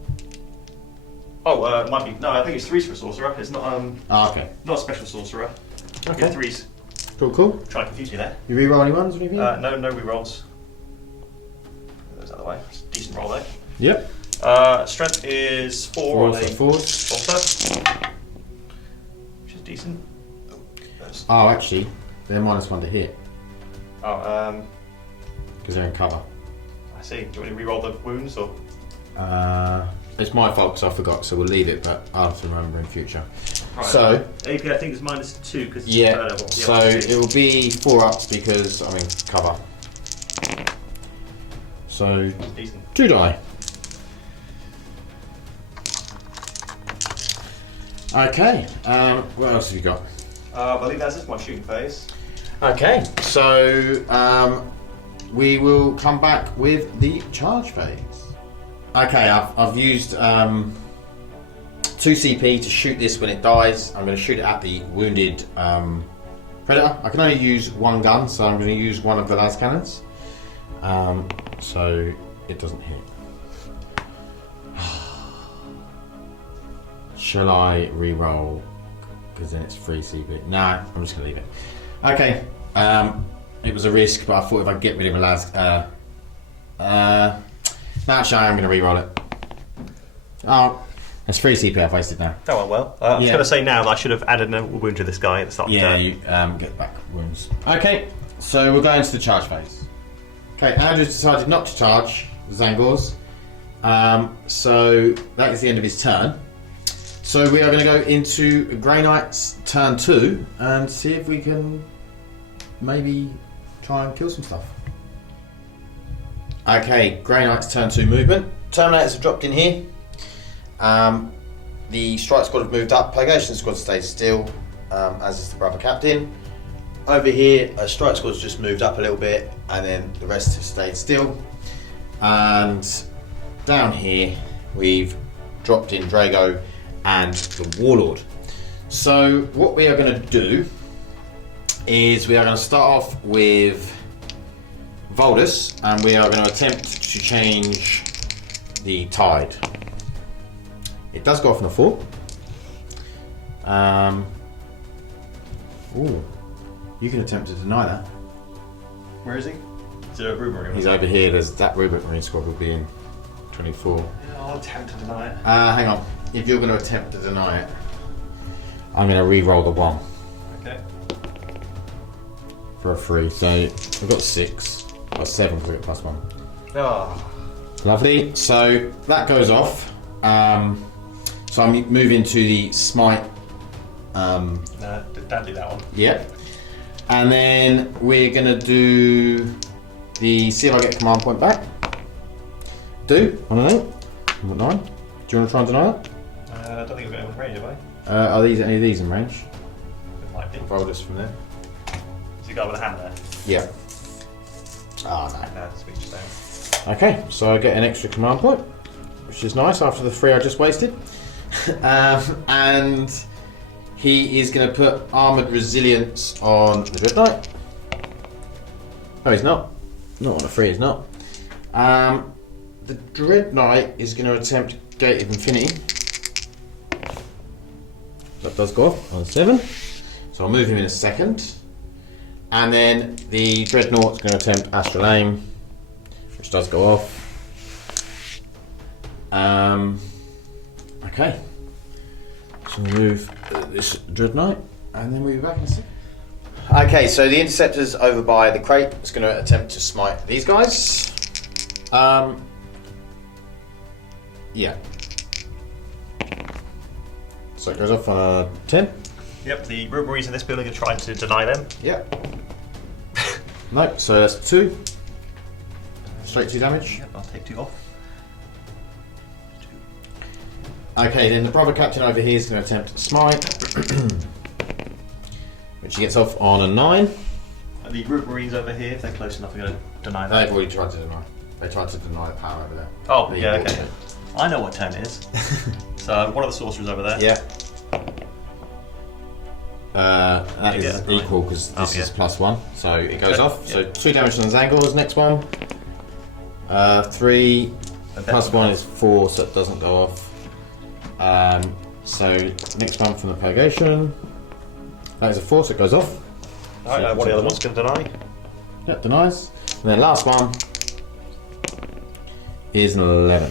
Oh, it might be. No, I think it's 3s for a sorcerer. It's not okay. not a special sorcerer. Okay. 3s. Cool. Trying to confuse you there. You reroll any ones or anything? No rerolls. Those out of the way. It's a decent roll there. Yep. Strength is 4 on a bolter, which is decent. Oh, actually, they're -1 to hit Oh, because they're in cover. I see. Do you want me to reroll the wounds or? It's my fault because I forgot, so we'll leave it, but I'll have to remember in future. Right. So AP I think is -2 because it's yeah, level. so it will be 4 up because I'm in cover. So Decent. 2 die. Okay. What else have you got? I believe that's just my shooting phase. Okay, so we will come back with the charge phase. Okay, I've used 2 CP to shoot this when it dies. I'm going to shoot it at the wounded predator. I can only use 1 gun, so I'm going to use 1 of the las cannons, so it doesn't hit. Shall I re-roll? Because then it's 3 CP. Nah, I'm just going to leave it. Okay, it was a risk, but I thought if I get rid of a las... actually, I am going to re-roll it. Oh, that's 3 CP I've wasted now. That went well. I was going to say now that I should have added a wound to this guy at the start of the turn. You get back wounds. Okay, so we're going to the charge phase. Okay, Andrew's decided not to charge Zangors. So that is the end of his turn. So we are going to go into Grey Knight's turn 2 and see if we can maybe try and kill some stuff. Okay, Grey Knight's turn 2 movement. Terminators have dropped in here. The Strike Squad have moved up. Purgation Squad stays still, as is the Brother Captain. Over here, Strike Squad's just moved up a little bit, and then the rest have stayed still. And down here, we've dropped in Drago and the Warlord. So what we are going to do is we are going to start off with Voldus, and we are going to attempt to change the tide. It does go off on a 4. Ooh, you can attempt to deny that. Where is he? Is there a rumour? He's over here. There's that Rubric Marine squad will be in 24. Yeah, I'll attempt to deny it. Hang on. If you're going to attempt to deny it, I'm going to re-roll the 1 Okay. for a 3. So we've got 6 or 7 because we've got +1. Oh. Lovely. So that goes off. So I'm moving to the Smite. No, don't do that one. Yep. And then we're going to do the see if I get a command point back. Do on an 8. I'm at 9. Do you want to try and deny that? I don't think we've got anyone range, have I? Are these any of these in range? It might be. Voldus from there. Is the guy with a hand there? Yeah. Oh no. No, speech down. Okay, so I get an extra command point, which is nice after the 3 I just wasted. And he is going to put Armoured Resilience on the Dreadknight. No, he's not. Not on a 3, he's not. The Dreadknight is going to attempt Gate of Infinity. That does go off on a 7. So I'll move him in a second. And then the Dreadnought's going to attempt Astral Aim, which does go off. Okay. So we'll move this Dreadknight, and then we'll be back in a second. Okay, so the Interceptor's over by the crate. It's going to attempt to smite these guys. Yeah. So it goes off on a 10. Yep, the rumories in this building are trying to deny them. Yep. No, so that's 2. Straight 2 damage. Yep, I'll take 2 off. Okay, then the Brother Captain over here is going to attempt Smite, which he gets off on a 9. And the Root Marines over here, if they're close enough, are going to deny that. They've already tried to deny. They tried to deny the power over there. Oh, The yeah, equal. okay. I know what turn it is. So, one of the sorcerers over there. Yeah. That Yeah, is right. equal because this Oh, is yeah. +1, so it goes Okay, off. So yeah. 2 damage on Zangors. Next one. 3 And +1 is 4, so it doesn't go off. So next one from the Purgation. That is a 4, so it goes off. Alright, what are the other ones going to deny? Yep, denies. And then last one is an 11.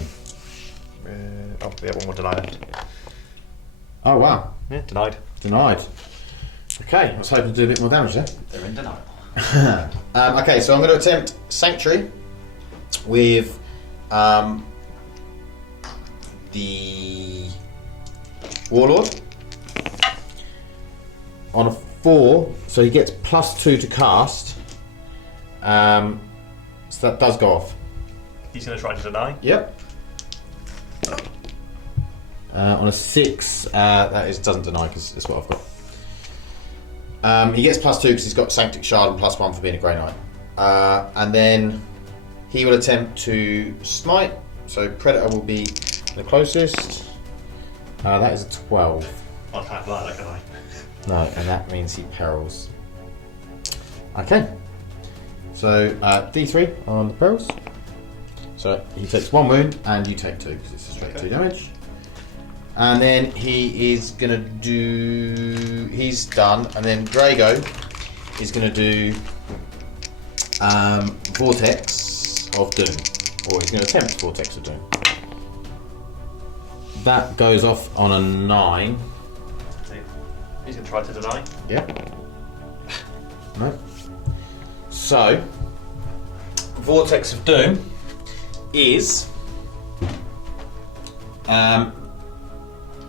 Oh, the other one will deny it. Oh wow, Yeah, denied. denied. Okay, I was hoping to do a bit more damage there. They're in denial. Okay, so I'm going to attempt Sanctuary with the Warlord on a 4, so he gets +2 to cast. So that does go off. He's going to try to deny. Yep. On a 6, that doesn't deny because it's what I've got. He gets +2 because he's got Sanctic Shard and +1 for being a Grey Knight. And then he will attempt to smite. So Predator will be the closest. That is a 12. I can't lie, that can I? No, and that means he perils. Okay. So D3 on the perils. So he takes 1 wound and you take 2 because it's a straight 2 damage. And then he is going to do... He's done. And then Drago is going to do Vortex of Doom. Or he's going to attempt Vortex of Doom. That goes off on a 9. He's going to try to deny. Yep. No. So, Vortex of Doom is...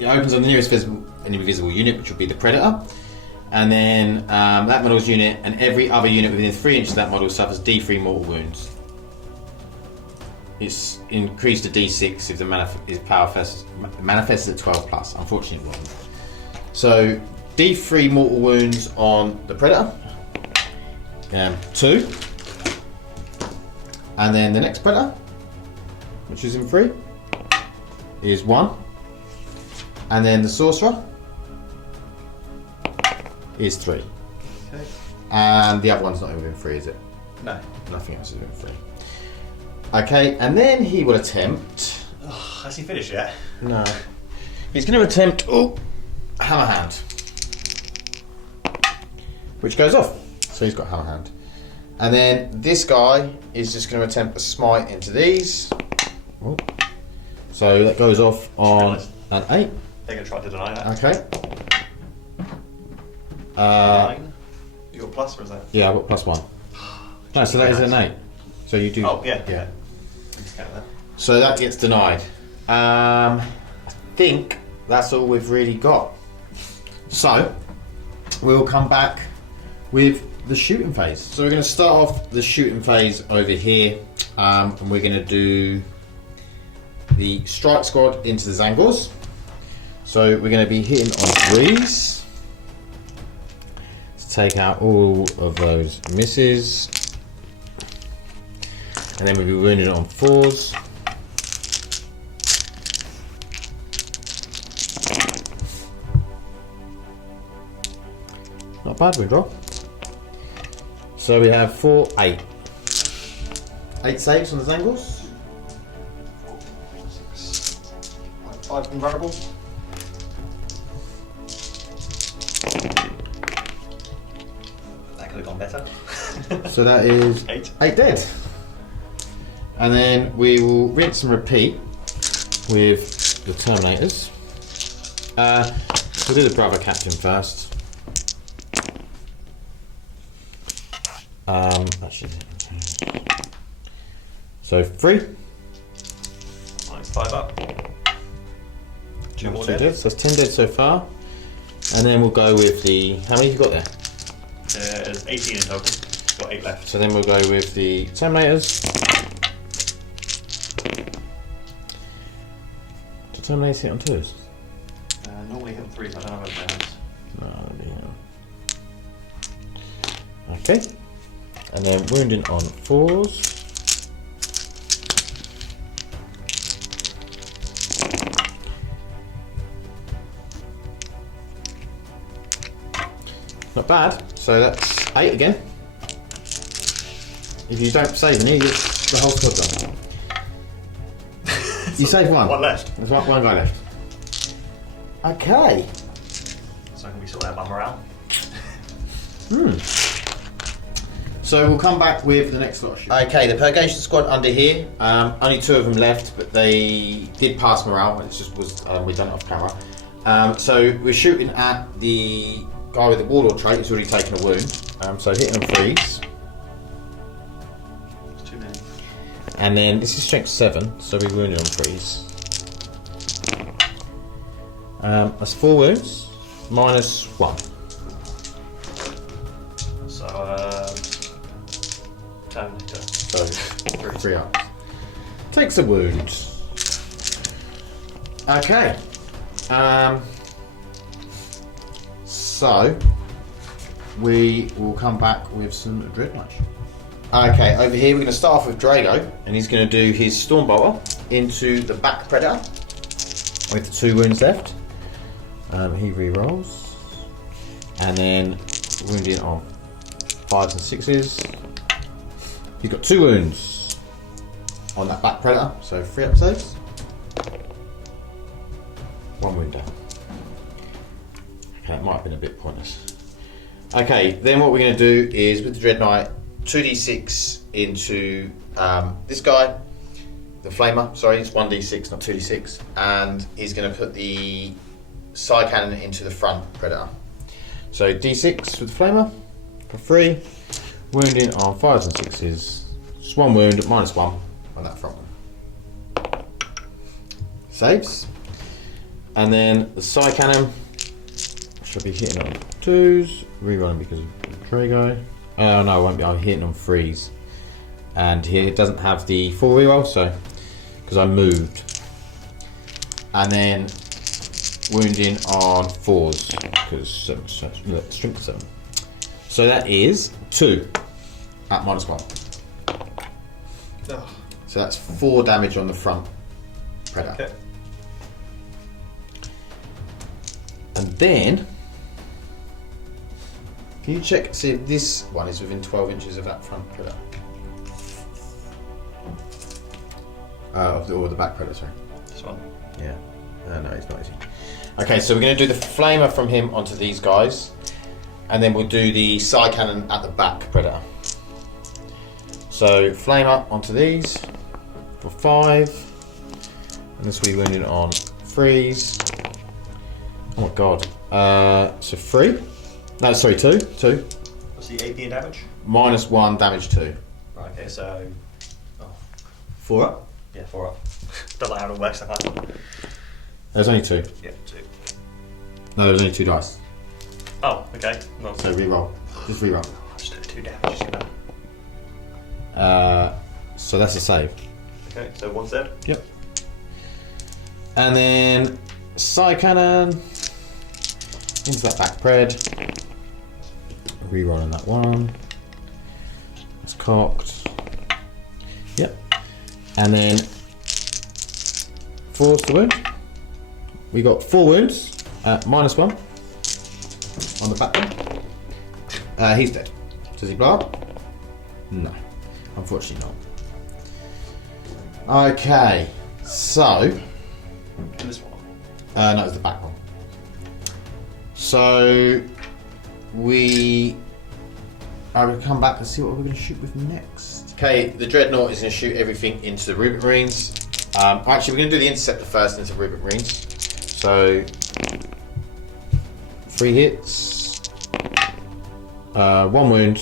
it opens on the nearest enemy visible unit, which will be the Predator. And then that model's unit and every other unit within 3 inches of that model suffers D3 mortal wounds. it's increased to D6 if the power manifests at 12 plus. Unfortunately, it wasn't. So D3 mortal wounds on the Predator. 2. And then the next Predator, which is in 3, is 1. And then the Sorcerer is 3. Okay. And the other one's not within 3, is it? No. Nothing else is within 3. Okay, and then he will attempt... Oh, has he finished yet? No. He's going to attempt... Hammer Hand. Which goes off. So he's got Hammer Hand. And then this guy is just going to attempt a smite into these. Oh. So that goes off on an 8. They're going to try to deny that. Okay. 9. You got plus, or is that? Yeah, I've got +1. No, so that is an 8. So you do... Oh, yeah. Yeah. Discount that. So that gets denied. I think that's all we've really got. So we'll come back with the shooting phase. So we're going to start off the shooting phase over here, and we're going to do the strike squad into the Zangors. So we're going to be hitting on 3s to take out all of those misses, and then we'll be wounded on 4s. Not bad wound roll. So we have 4, 8. 8 saves on the Zangors. 5 invulnerable. That could have gone better. So that is 8. 8 dead. And then we will rinse and repeat with the Terminators. We'll do the Brother Captain first. Actually, so 3. Mine's 5 up. 2 more 2 dead. dead. So that's 10 dead so far. And then we'll go with the... How many have you got there? There's 18 in total. Got 8 left. So then we'll go with the Terminators. Do Terminators hit on 2s? Normally hit on 3s, I don't know about that. No, yeah. Okay. And then wounding on 4s. Not bad. So that's 8 again. If you don't save any, the whole squad done. You save 1. 1 left. There's one guy left. Okay. So can we sort out my morale? So we'll come back with the next lot of shooters. Okay, the Purgation Squad under here. Only 2 of them left, but they did pass morale. It just was we done it off camera. So we're shooting at the guy with the Warlord trait who's already taken a wound. So hitting on 3s. It's too many. And then this is strength 7, so we wounded on 3s. That's 4 wounds, -1. So, Terminator. So 3 up. Takes a wound. Okay. So we will come back with some Dreadknight. Okay, over here we're going to start off with Drago, and he's going to do his Stormbolter into the back Predator with 2 wounds left. He re-rolls, and then wounding on 5s and 6s. He's got 2 wounds on that back Predator, so 3 up saves. 1 wound down. Okay, it might have been a bit pointless. Okay, then what we're going to do is with the Dreadknight, 2d6 into this guy, the Flamer. Sorry, it's 1d6, not 2d6, and he's going to put the Psycannon into the front Predator. So d6 with the Flamer for 3, wounding on 5s and 6s. Just 1 wound at -1 on that front one. Saves. And then the Psycannon should be hitting on 2s, rerolling because of Drago. Oh no, I won't be. I'm hitting on 3s, and here it doesn't have the full reroll, so because I moved. And then wounding on 4s because strength 7. So that is 2 at -1. Oh. So that's 4 damage on the front predator. Okay. And then, can you check, see if this one is within 12 inches of that front predator? Or the back predator, sorry. This one. Yeah. No, it's not easy. Okay, so we're going to do the flamer from him onto these guys, and then we'll do the Psycannon at the back predator. So flamer onto these for 5, and this will be wounded on 3s. Oh my god. So 3? No, sorry, 2. What's the AP damage? -1 damage 2. Right, okay, so 4 up? yeah, 4 up. Don't know how it works. There's only 2. Yeah, 2. No, there's only 2 dice. Oh, okay. Well, So re-roll. Just re-roll. just do 2 damage, you know. So that's a save. Okay, so 1 dead. Yep. And then Psycannon into that back pred. Rerolling that one. It's cocked. Yep. And then 4's the wound. We got 4 wounds at -1 on the back one. He's dead. Does he blow up? No. Unfortunately not. Okay. So. And this one. No, it was the back one. So I will come back and see what we're going to shoot with next. Okay, the Dreadnought is going to shoot everything into the Rubric Marines. Actually, we're going to do the Interceptor first into Rubric Marines. So 3 hits, 1 wound,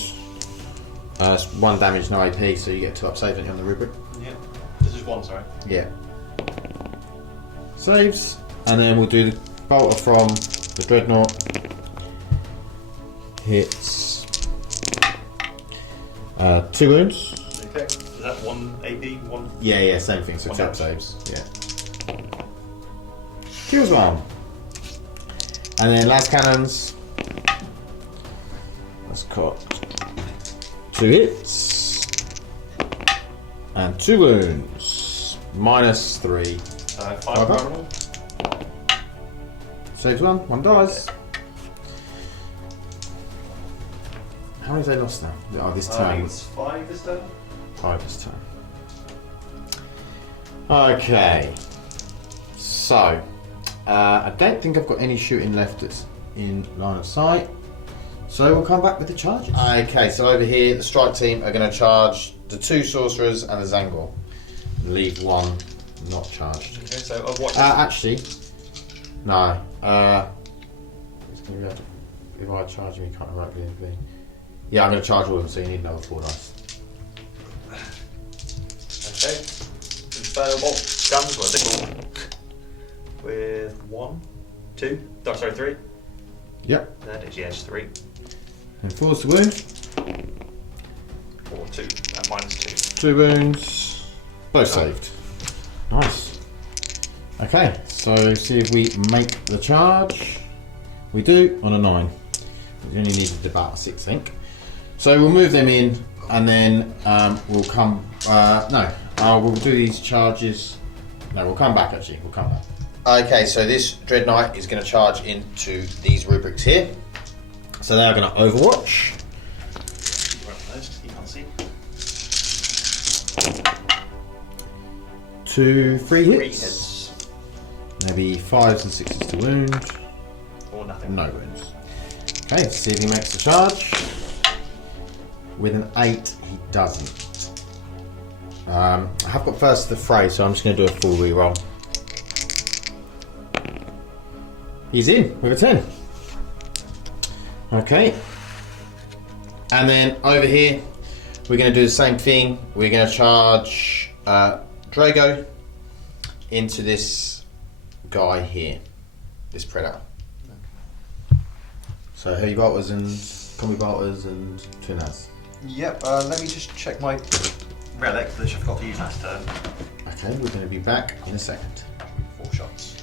1 damage, no AP, so you get 2 up save on the Rubric. Yeah. This is 1, sorry. Yeah. Saves, and then we'll do the bolter from the Dreadnought. Hits 2 wounds. Okay. Is that 1 AP? 1? Yeah, same thing. So 1 2 up damage. saves. Yeah. Kills 1. And then last cannons. That's cocked. 2 hits and 2 wounds. -3. 5 Okay. roll. Saves 1 dies. How many have they lost now? Oh, this turn. It's 5 this turn. 5 this turn. Okay. So, I don't think I've got any shooting left that's in line of sight. So we'll come back with the charges. Okay, so over here, the strike team are going to charge the 2 sorcerers and the Zangor. Leave 1 not charged. Okay, so of what? Actually, no. It's going to be if I charge him, you can't write BFB. Yeah, I'm going to charge all of them, so you need another 4 dice. Okay. Inferno bolt guns, what are they called? With 1, 2, oh, sorry, 3. Yep. That is, yes, 3. And 4's the wound. Or 2, at -2. 2 wounds. Both saved. Nice. Okay, so see if we make the charge. We do on a 9. We only needed about a 6, I think. So we'll move them in, and then we'll come. We'll do these charges. No, we'll come back. Actually, we'll come back. Okay, so this Dreadknight is going to charge into these rubrics here. So they are going to Overwatch. You can't see. 2, 3 3 hits. hits. Maybe 5s and 6s to wound. Or nothing. No wounds. Okay, let's see if he makes the charge. With an 8, he doesn't. I have got first the Fray, so I'm just going to do a full reroll. He's in with a 10. Okay. And then over here, we're going to do the same thing. We're going to charge Drago into this guy here, this Predator. So heavy bolters and combi bolters and twin as. Yep, let me just check my relic, which I forgot to use last turn. Okay, we're going to be back in a second. 4 shots.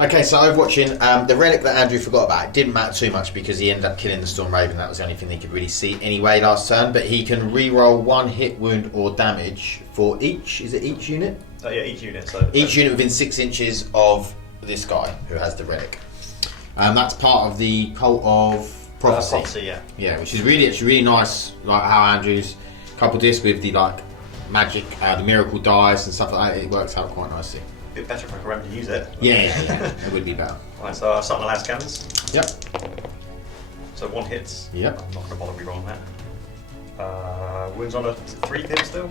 Okay, so overwatching, the relic that Andrew forgot about, it didn't matter too much because he ended up killing the Storm Raven. That was the only thing he could really see anyway last turn. But he can re-roll 1 hit, wound, or damage for each. Is it each unit? Yeah, each unit. So each unit within 6 inches of this guy who has the relic. That's part of the Cult of Prophecy. Prophecy, yeah. Yeah, which is really nice. Like how Andrew's coupled this with the magic, the miracle dice and stuff like that. It works out quite nicely. A bit better if I can remember to use it. Yeah, it would be better. Right, so I'll start my last cannons. Yep. So 1 hits. Yep. I'm not going to bother re-rolling that. Wounds on a 3 pin still?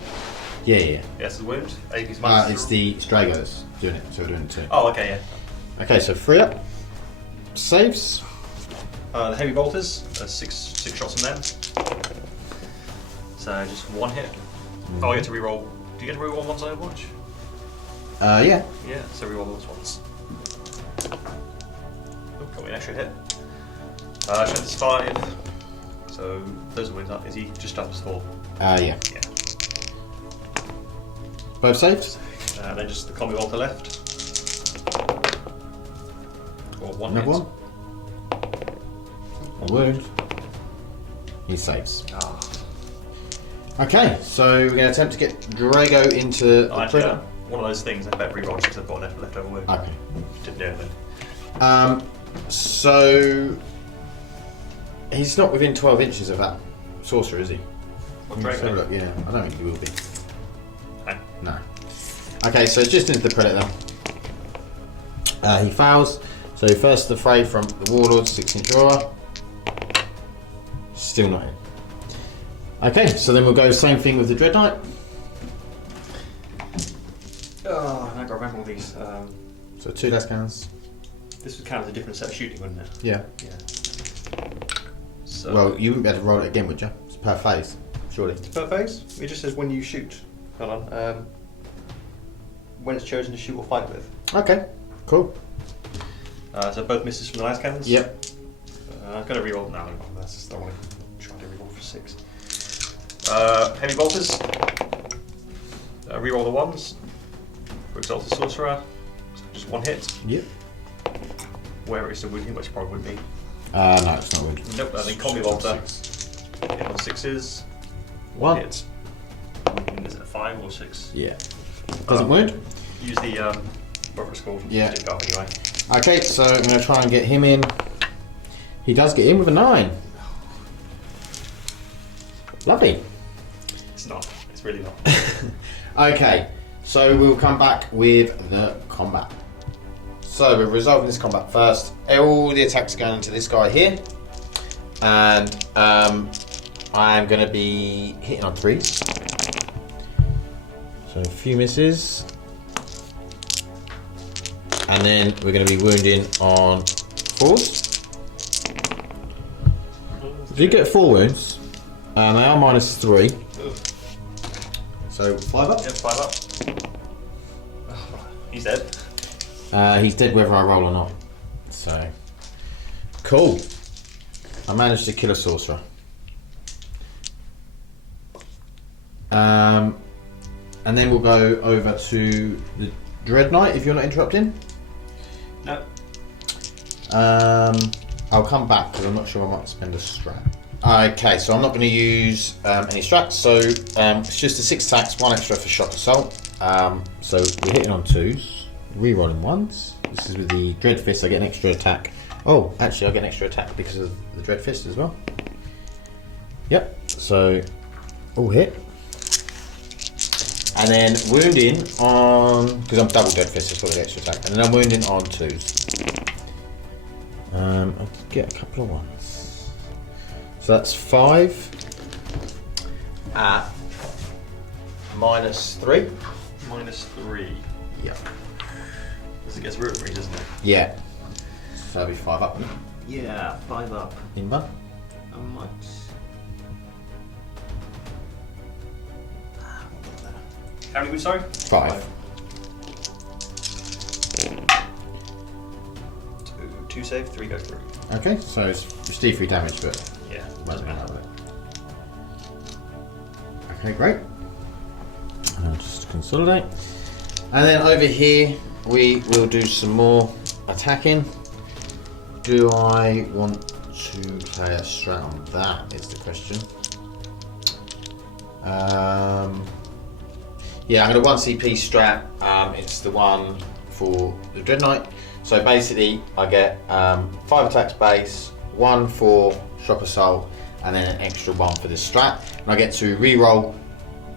Yeah. Yes, it's a wound. AP's minus. It's the Stragos doing it, so we're doing 2. Oh, okay, yeah. Okay, so 3 up. Saves. The heavy bolters, 6 shots on them. So just 1 hit. Oh, you get to re-roll. Do you get to re-roll ones on Overwatch? Yeah. Yeah, so re-roll those ones. Oh, got me an extra hit. Strength is 5. So those are wins up. Is he just up as 4? Yeah. Yeah. Both saves. Then just the combi bolter left. Or 1 Another hit. one. A wound. He saves. Ah. Okay, so we're going to attempt to get Drago into the Actually, prison. one of those things I bet re-roll because I've got an leftover wound. Okay. Didn't do anything. So he's not within 12 inches of that sorcerer, is he? What Let's have a Drago? look. Yeah, I don't think he will be. Okay. No. Okay, so just into the Predator. He fails. So first the Fray from the Warlord, 6-inch drawer. Still not in. Okay, so then we'll go same thing with the Dreadknight. Oh, I've got to remember all these. So 2 less cannons. This would count as a different set of shooting, wouldn't it? Yeah. Yeah. So, Well, you wouldn't be able to roll it again, would you? It's per phase, surely. per phase, it just says when you shoot. Hold on. When it's chosen to shoot or fight with. Okay, cool. So both misses from the last cannons. Yep. I've got to reroll now. That's just, I want to try to reroll for 6. Heavy bolters. Reroll the 1s. For Exalted Sorcerer. So just 1 hit. Yep. Wherever it's still wounding, which probably would be. No, it's not wound. Nope, I think Combi Bolter. Hit on 6s. 1. Hit. Is it a 5 or 6? Yeah. Doesn't wound. Use the Brother Skull from Yeah. Justicar anyway. Okay, so I'm going to try and get him in. He does get in with a 9. Lovely. It's not. It's really not. Okay, so we'll come back with the combat. So we're resolving this combat first. All the attacks are going into this guy here. And I'm going to be hitting on 3s. So a few misses. And then we're going to be wounding on 4s. If you get 4 wounds, they are -3. So 5 up? Yep, 5 up. Oh, he's dead. He's dead whether I roll or not. So cool. I managed to kill a sorcerer. And then we'll go over to the Dreadknight if you're not interrupting. No. I'll come back because I'm not sure I might spend a strat. Okay, so I'm not going to use any strats. So it's just the 6 attacks, 1 extra for shock assault. So we're hitting on 2s, re-rolling 1s. This is with the Dreadfist. I get an extra attack. Oh, actually, I get an extra attack because of the Dreadfist as well. Yep. So all hit. And then wounding on, because I'm double Dreadfist, that's what the extra attack. And then I'm wounding on 2s. I'll get a couple of 1s. So that's 5 at -3. -3. Yeah. Because it gets root breed, doesn't it? Yeah. So that'll be 5 up. Yeah, 5 up. In one. How much? How many wounds, sorry? 5. 2 save, 3 go through. Okay, so it's D3 damage, but Yeah, doesn't doesn't matter. matter. Okay, great. consolidate. And then over here we will do some more attacking. Do I want to play a strat on that is the question. Yeah, I'm going to 1 CP strat. It's the one for the Dreadknight. So basically I get 5 attacks base, 1 for shock assault, and then an extra 1 for this strat. And I get to re-roll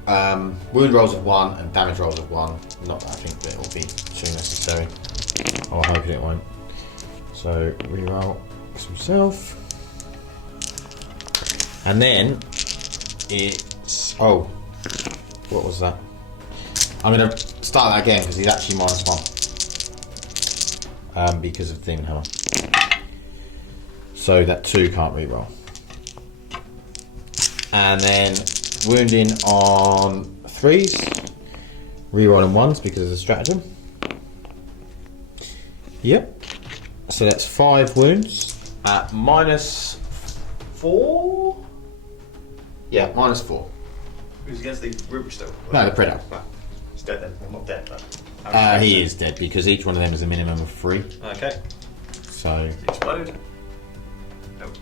wound rolls of 1 and damage rolls of 1. Not that I think that it will be too necessary. Oh, I hope it won't. So re-roll himself. And then it's, oh, what was that? I'm going to start that again because he's actually -1 because of Demon Hammer. So that 2 can't re-roll. And then wounding on 3s, re-rolling 1s because of the stratagem. Yep. So that's 5 wounds at -4. Yeah, -4. Who's against the Rubric still? No, the Predator. He's dead then. I'm not dead, but... He is dead because each one of them is a minimum of 3. Okay. So... Does he explode? Nope.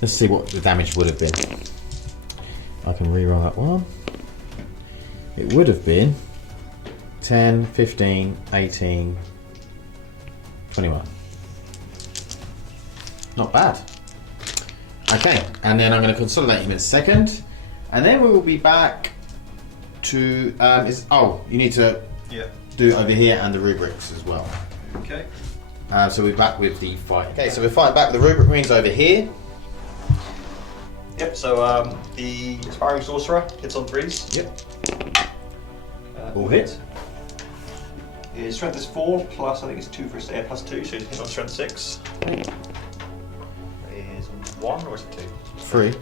Let's see what the damage would have been. I can re-roll that one. It would have been 10, 15, 18, 21. Not bad. Okay, and then I'm going to consolidate him in a second. And then we will be back to... you need to do over here and the rubrics as well. Okay. So we're back with the fight. Okay, so we're fighting back with the rubric marines over here. Yep, so the Aspiring Sorcerer hits on 3s. Yep. All hit. His strength is 4, plus I think it's 2 for his plus 2, so he's hit on strength 6. Is 1 or is it 2? 3.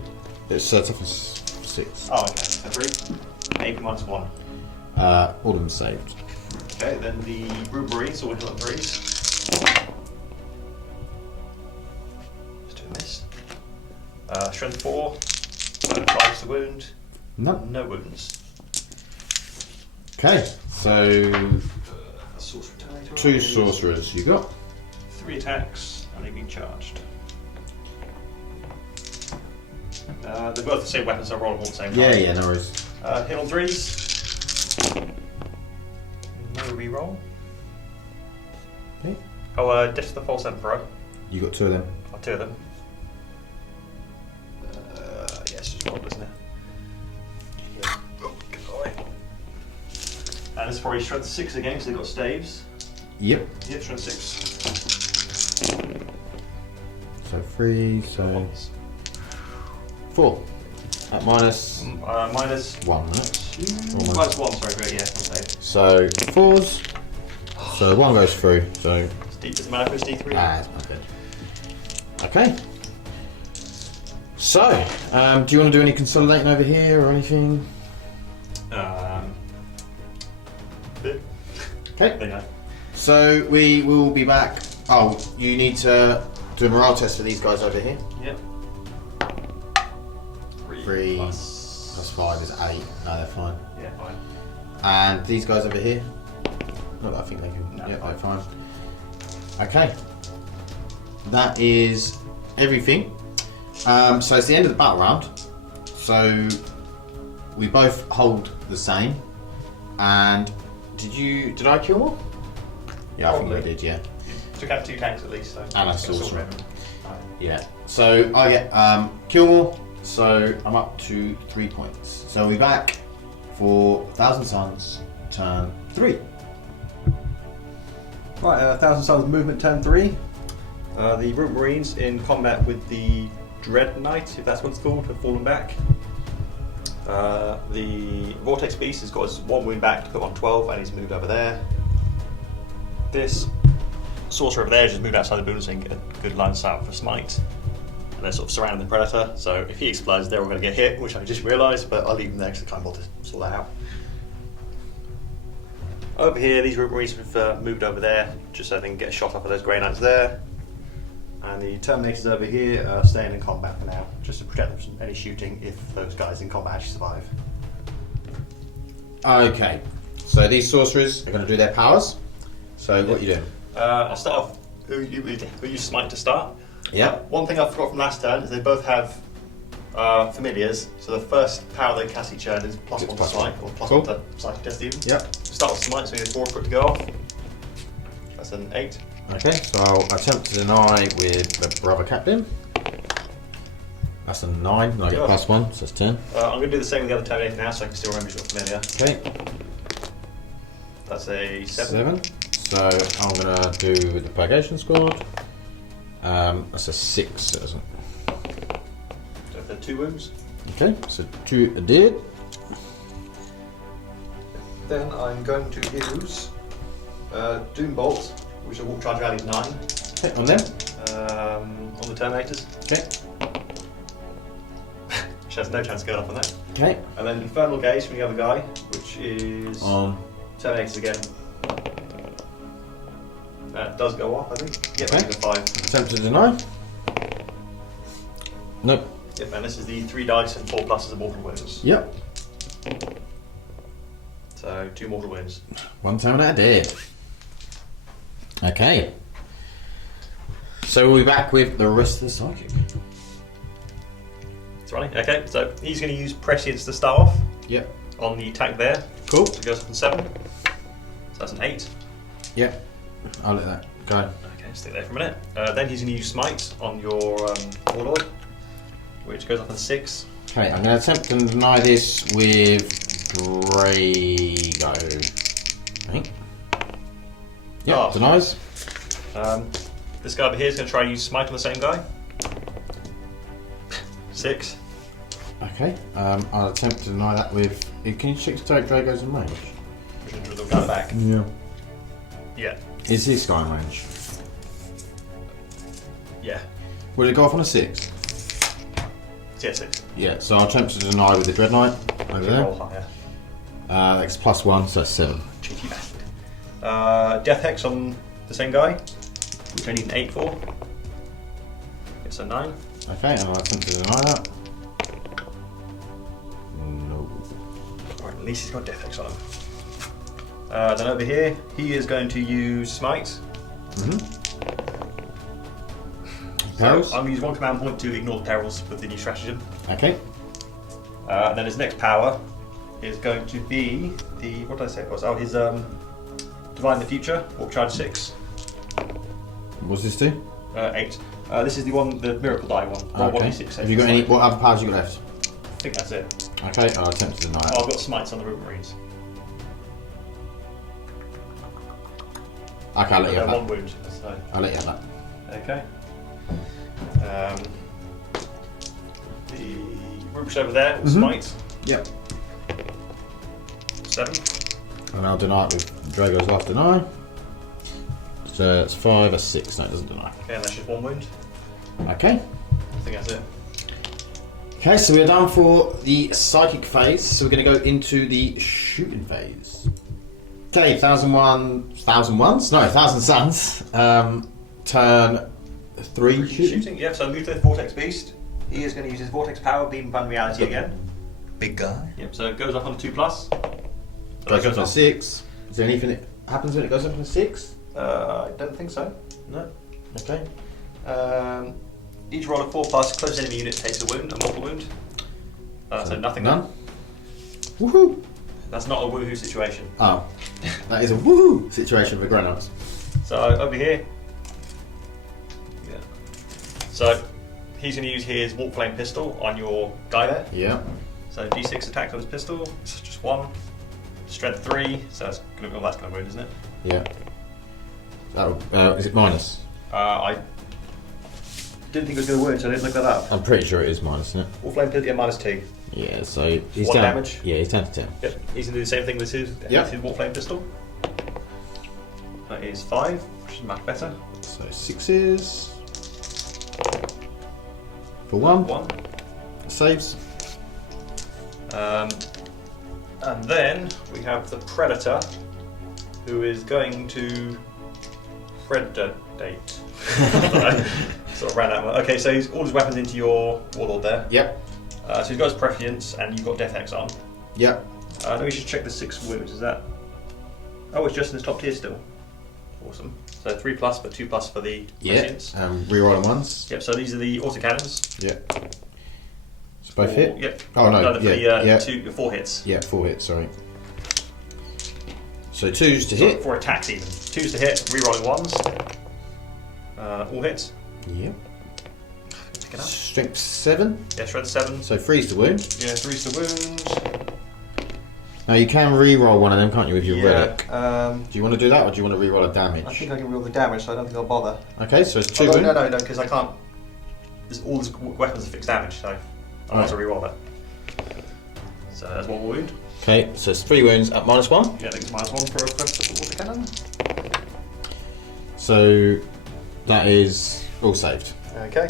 It's toughness 6. Oh, okay. So 3. AP minus 1. All of them saved. Okay, then the Rubric Marines all hit on 3s. Just do a miss. Strength 4. 5 to wound. No. No wounds. Okay, so Sorcerer 2 sorcerers you got. 3 attacks, and they've been charged. They're both the same weapons, so roll them all at the same time. Yeah, no worries. Hit on 3s. No reroll. Okay. Oh, Death of the False Emperor. You got 2 of them. Oh, 2 of them. Yes, just roll, isn't it? Yeah. Oh, get away. And it's probably strength 6 again, because they've got staves. Yep. Yep, strength 6. So 3, so Ones. 4. At minus Minus 1, right? minus 1, sorry, great, yeah, one save. So 4s. So 1 goes through. So Does it matter if it's D3? it's not good. Okay. So, do you want to do any consolidating over here or anything? Bit. Okay. They know. So we will be back. Oh, you need to do a morale test for these guys over here. Yep. 3 plus plus 5 is 8. No, they're fine. Yeah, fine. And these guys over here. No, I think they can. No, Yeah, they're fine. Okay. That is everything. So it's the end of the battle round. So we both hold the same. And did I kill more? Yeah, Probably. I think I did. Yeah. Took out 2 tanks at least, so. And a Got sorcerer. Right. Yeah. So I get kill more. So I'm up to 3 points. So we'll be back for 1,000 Suns turn 3. Right, 1,000 Suns movement turn 3. The Root Marines in combat with the Dreadknight, if that's what it's called, have fallen back. The Vortex Beast has got his 1 wound back to put on 12 and he's moved over there. This Sorcerer over there has just moved outside the building so he can get a good line of sight for Smite. And they're sort of surrounding the Predator, so if he explodes they're all going to get hit, which I just realised, but I'll leave them there because I can't bother to sort that out. Over here, these Root Marines have moved over there just so they can get a shot up of those Grey Knights there. And the Terminators over here are staying in combat for now, just to protect them from any shooting if those guys in combat actually survive. Okay, so these sorcerers are going to do their powers. So what are you doing? I'll start off. Who you smite to start? Yep. One thing I forgot from last turn is they both have familiars. So the first power they cast each turn is +1 to +1. smite, or +1 Cool. to psychic test even. Yep. Start with smite, so we need 4 for it to go off. That's an 8. Okay, so I'll attempt to deny with the brother captain. That's a 9, and I get Yeah. +1, so it's 10. I'm going to do the same with the other Terminator now, so I can still remember your familiar. Okay, That's a 7. 7. So I'm going to do with the purgation squad. That's a 6, isn't it? So for 2 wounds. Okay, so 2 did. Then I'm going to use Doom Bolt, which I will charge value is 9. Okay, on them. On the Terminators. Okay. Which has no chance of going off on that. Okay. And then Infernal Gaze from the other guy, which is On. Terminators again. That does go off, I think. Yep, Okay. okay. 5. Attempt to deny. Nope. Yep, and this is the 3 dice and 4 pluses of mortal wounds. Yep. So 2 mortal wounds. 1 Terminator dead. Okay. So we'll be back with the rest of the psychic. It's running. Okay, so he's going to use Prescience to start off Yep. on the attack there. Cool. So it goes up in 7. So that's an 8. Yep. I'll let that go. Okay, stay there for a minute. Then he's going to use Smite on your Warlord, which goes up in 6. Okay, I'm going to attempt to deny this with Drago. I think. Yep, Oh. denies. This guy over here is going to try and use Smite on the same guy. 6. Okay, I'll attempt to deny that with. Can you check to take Drago's in range? Which is the guy back. Yeah. Yeah. Is this guy in range? Yeah. Will it go off on a 6? Yeah, 6. Yeah, so I'll attempt to deny with the Dreadknight over there. Roll higher. That's +1, so that's 7. Cheeky bastard. Death Hex on the same guy, which I need an 8 for. It's a 9. Okay, and I'll attempt to deny that. No. Alright, at least he's got Death Hex on him. Then over here, he is going to use Smite. Perils? So I'm going to use 1 command point to ignore the perils with the new stratagem. Okay. And then his next power is going to be the, what did I say it was? Oh, his Divine the Future, Warp Charge 6. What's this do? 8. This is the one, the Miracle Die one. Okay. 1d6. Have you got any? What other powers you got left? I think that's it. Okay, I'll attempt to deny Oh, it. I've got Smites on the Root Marines. Okay, I'll let you have 1 that. wound. So. I'll let you have that. Okay. The Rooks over there with Smite. Yep. 7. And I'll deny it with Drago's last deny. So it's 5, that's 6. No, it doesn't deny. Okay, and that's just 1 wound. Okay. I think that's it. Okay, so we're done for the psychic phase. So we're going to go into the shooting phase. Okay, 1,001 Suns. Turn 3 shooting. Yeah, so move to the Vortex Beast. He is going to use his Vortex Power, Beam Bun Reality again. Big guy. Yep, so it goes up on a 2+. So Goes up to on. 6. Is there anything that happens when it goes up to 6? I don't think so. No. Okay. Each roll of 4+, close enemy unit takes a wound, a mortal wound. So nothing. None. Woohoo! That's not a woohoo situation. Oh, that is a woohoo situation for Granos. So over here, yeah. So he's going to use his Warp Flame Pistol on your guy there. Yeah. So D6 attack on his pistol. It's just 1. Strength 3. So that's going to wound, isn't it? Yeah. Is it minus? I didn't think it was going to wound, so I didn't look that up. I'm pretty sure it is minus, isn't it? Warp Flame Pistol, yeah, -2. Yeah, so he's 1 down. damage. Yeah, he's down to 10. Yep. He's going to do the same thing with his Warp Flame Pistol. That is 5, which is much better. So 6s. For 1. 1. Saves. And then we have the Predator, who is going to predate. Sort of ran out. Okay, so he's all his weapons into your Warlord there. Yep. So he's got his Prescience, and you've got Death Hex on. Yep. Let me just check the 6 wounds. Is that? Oh, it's just in the top tier still. Awesome. So 3+, but 2+ for the Prescience. Rerolling ones. Yep. So these are the autocannons. Yeah. So both hit. Yep. Oh no. The 4 hits. Yeah, 4 hits. Sorry. So 2s to hit. 4 attacks even. 2s to hit. Rerolling 1s. All hits. Yep. Pick it up. Strength 7. Yeah, strength 7. So 3's to wound. Yeah, 3's to wound. Now you can re-roll one of them, can't you, with your relic? Do you want to do that, or do you want to re-roll a damage? I think I can roll the damage, so I don't think I'll bother. Okay, so it's 2 wound. wound. No, because I can't. All these weapons are fixed damage, so I might as well re-roll that. So that's 1 wound. Okay, so it's 3 wounds at -1. Yeah, I think it's -1 for a autocannon. So that is all saved. Okay.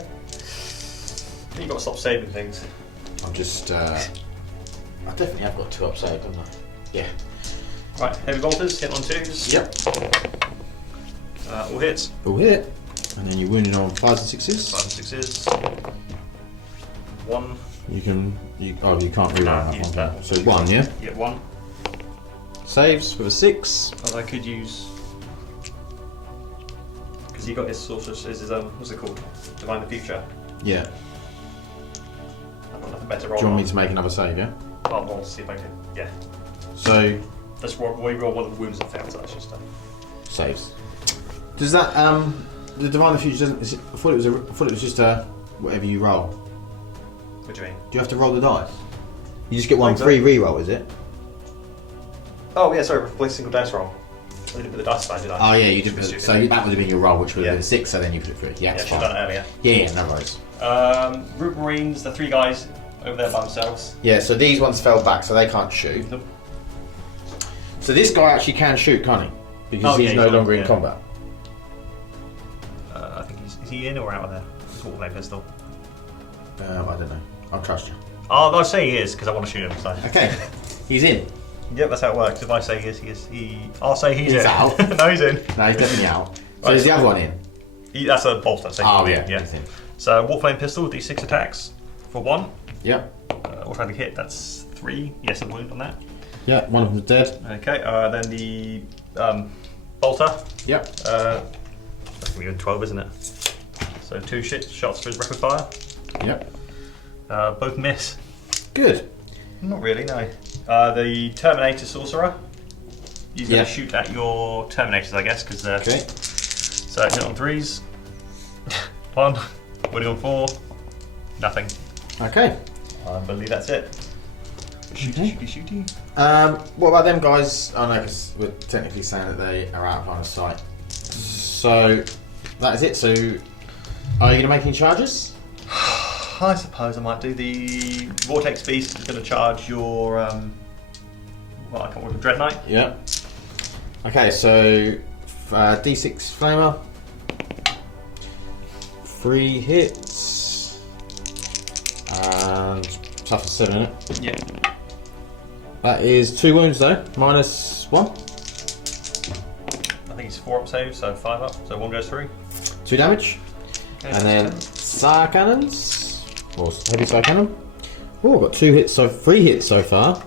You've got to stop saving things. I'm just. I definitely have got 2 up saved, haven't I? Yeah. Right, heavy bolters, hit on 2s. Yep. All hits. All hit. And then you're wounded on 5s and 6s. 5 and 6s. 1. You can. You can't reroll that use one. that. So 1, yeah? Yeah, 1. Saves with a 6. Although I could use. Because he got his sorceress, what's it called? Divine the Future. Yeah. I've got nothing better Do roll. you want me to make another save, yeah? I'll see if I can. Yeah. So. Let's roll one of the wounds that failed, so that's just Saves. Does that the Divine the Future doesn't? I thought it was just whatever you roll. What do you mean? Do you have to roll the dice? You just get one so. free re-roll, is it? Oh yeah, sorry, replace single dice roll. I did it with the dice side, did I? Oh yeah, you did. So that would have been your roll, which would have been a 6. So then you put it through. Yeah, Yeah, it's should have fine. done it earlier. Yeah, no worries. Root Marines, the 3 guys over there by themselves. Yeah, so these ones fell back, so they can't shoot. Nope. So this guy actually can shoot, can't he? Because he's no longer in combat. I think is he in or out of there? He's walking like pistol. I don't know. I'll trust you. Oh, I'll say he is because I want to shoot him. So. Okay, he's in. Yep, that's how it works. If I say he is. I'll say he's in. out. No, he's in. No, he's definitely out. So Right. is the other one in? That's a bolter. So Oh he's yeah, in. he's in. So Warflame pistol, d6 attacks for 1. Yep. Automatic hit, that's 3. Yes, a wound on that. Yeah, one of them's dead. Okay, then the bolter. Yep. That's gonna be 12, isn't it? So 2 shots for his rapid fire. Yep. Both miss. Good. Not really, no. The Terminator Sorcerer. He's going to shoot at your Terminators, I guess, because Okay. So hit on 3s. 1. Winning on 4. Nothing. Okay. I believe that's it. Shooty. What about them guys? I know because we're technically saying that they are out of line of sight. So that is it. So are you going to make any charges? I suppose I might do the Vortex Beast is going to charge your I can't remember, Dreadknight. Yeah. Okay, so D6 Flamer. 3 hits. And tough as 7, isn't it? Yeah. That is 2 wounds though, -1. I think he's 4 up save, so 5 up, so 1 goes through. 2 damage. Okay, And then Psycannons, or heavy Psycannon. Oh, I've got 2 hits, so 3 hits so far.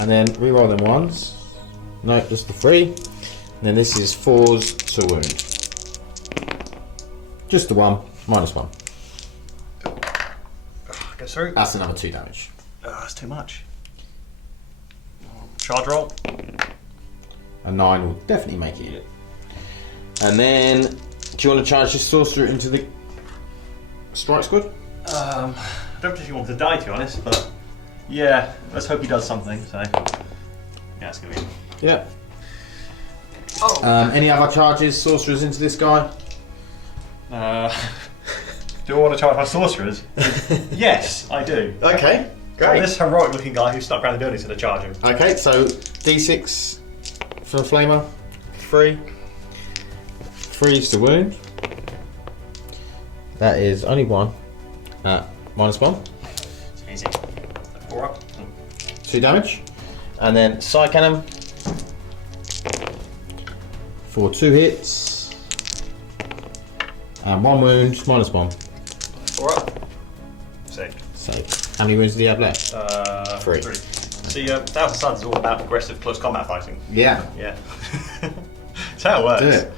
And then reroll them ones. No, just the 3. And then this is 4s to wound. Just the 1, -1. Goes through. That's another 2 damage. That's too much. Charge roll. A 9 will definitely make it. And then, do you want to charge this sorcerer into the strike squad? I don't particularly want to die, to be honest, but yeah, let's hope he does something. So yeah, it's gonna be. Yeah. Oh. Any other charges, sorcerers into this guy? Do I want to charge my sorcerers? Yes, I do. Okay, So great. this heroic-looking guy who stuck around the building to charge him. Okay, so D6 for the flamer, 3. 3's to wound. That is only 1 at -1. It's easy. 4 up. 2 damage. And then Psycannon for 2 hits. And 1 wound, -1. 4 up. Saved. Save. How many wounds do you have left? 3. See, Thousand Suns is all about aggressive close combat fighting. Yeah. Yeah. That's how it works. Do it.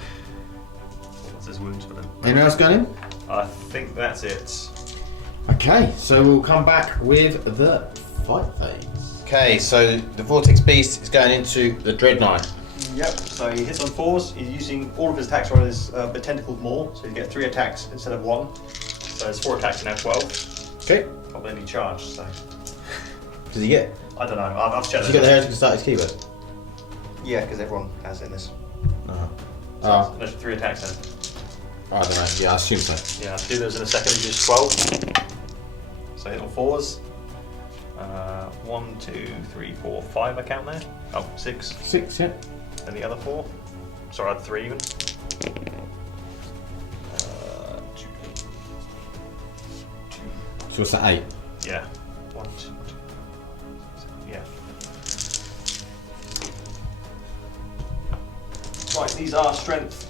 What's his wounds for them? Anyone else going in? I think that's it. Okay, so we'll come back with the fight phase. Okay, so the Vortex Beast is going into the Dreadknight. Yep, so he hits on 4s. He's using all of his attacks on his tentacled maul, so you get 3 attacks instead of 1. So it's 4 attacks and now 12. Okay. Can't believe he charged, so. Does he get? I don't know, I've checked. Has he got the Heretic to start his keyword? Yeah, because everyone has it in this. So there's 3 attacks then. I don't know, yeah, I assume so. Yeah, I'll do those in a second. He does 12. So hit on 4s. 1, 2, 3, 4, 5 I count there. Oh, 6. 6, yeah. And the other 4. Sorry, I had 3 even. 2. So what's that, 8? Yeah. 1, 2. Yeah. Right, these are strength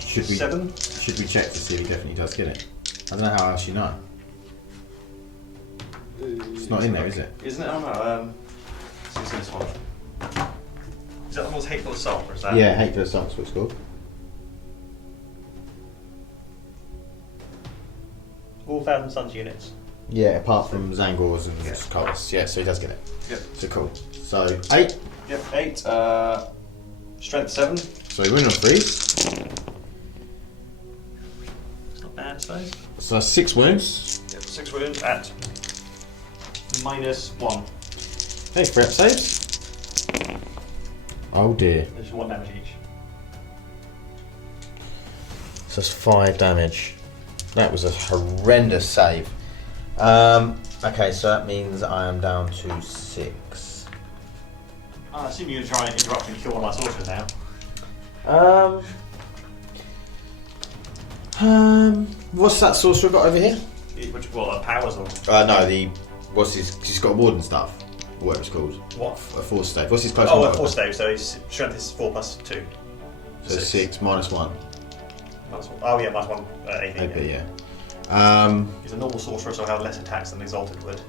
7. Should we check to see if he definitely does get it? I don't know how else you know. It's not in there, is it? Isn't it? Oh no. Let's see this one. Is that the most hateful assault, or is that? Yeah, Hateful Assault's what it's called. All Thousand Suns units. Yeah, apart from Zangors and Cultists. Yeah, so he does get it. Yep. So cool. So 8. Yep, 8. Strength 7. So we win on 3s. It's not bad, I suppose. So 6 wounds. Yep, 6 wounds at -1. Hey, threat saves. Oh dear. There's 1 damage each. So that's 5 damage. That was a horrendous save. Okay, so that means I am down to 6. I assume you're going to try and interrupt and kill one of my sorcerers now. What's that sorcerer got over here? Which, well, powers or? No, he's got a ward and stuff. Whatever it's called. What? A 4 stave. What's his close Oh, a combat 4 weapon? stave, so his strength is 4 plus 2. So 6 minus 1. Oh yeah, minus 1 AP. AP, yeah. He's a normal sorcerer, so he'll have less attacks than the Exalted would.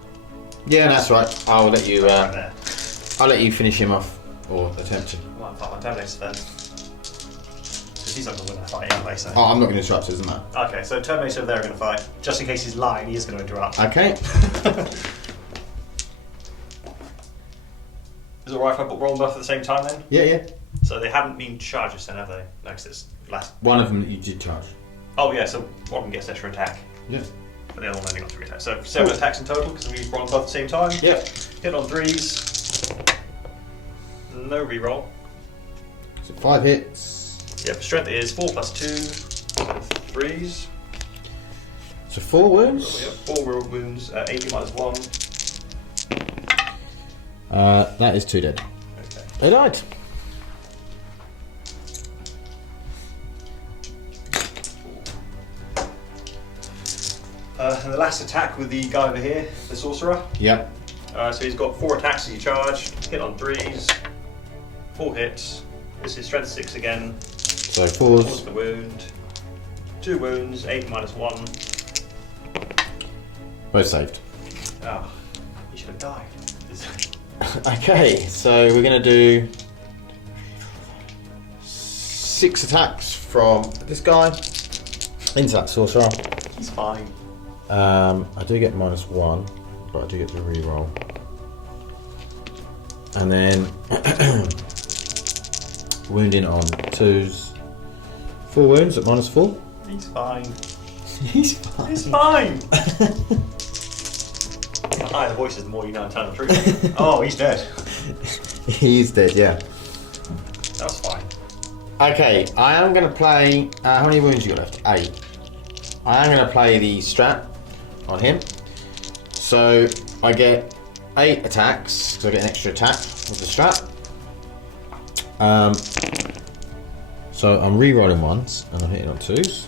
Yeah, that's right. I'll let you. Right there. I'll let you finish him off, or attempt to. I might fight my Terminator then. Because he's not going to win that fight anyway, so. Oh, I'm not going to interrupt, isn't that? Okay, so Terminator over there are going to fight. Just in case he's lying, he is going to interrupt. Okay. Is it alright if I put roll and buff at the same time then? Yeah, yeah. So they haven't been charges then, have they? No, 'cause it's last. One of them you did charge. Oh yeah, so one of them gets extra attack. Yeah. But the other one only got 3 attacks. So 7 attacks in total because we use roll and buff at the same time. Yep. Hit on 3s. No reroll. So 5 hits. Yep, strength is 4 plus 2. 3s. So 4 wounds. So we have 4 wounds, 80 minus 1. That is 2 dead. Okay. They died. And the last attack with the guy over here, the sorcerer. Yep. So he's got 4 attacks as he charged. Hit on 3s. 4 hits. This is strength 6 again. So 4's 4s. the wound. 2 wounds, 8 minus 1. Both saved. Oh, he should have died. Okay, so we're going to do 6 attacks from this guy into that sorcerer. He's fine. I do get -1, but I do get to reroll. And then wounding on 2s. 4 wounds at -4. He's fine. He's fine. He's fine. The higher the voices, the more you know I'm telling the truth. Oh, he's dead. He's dead, yeah. That's fine. Okay, I am going to play. How many wounds you got left? 8. I am going to play the strat on him. So I get 8 attacks, because I get an extra attack with the strat. So I'm re-rolling ones, and I'm hitting on 2s.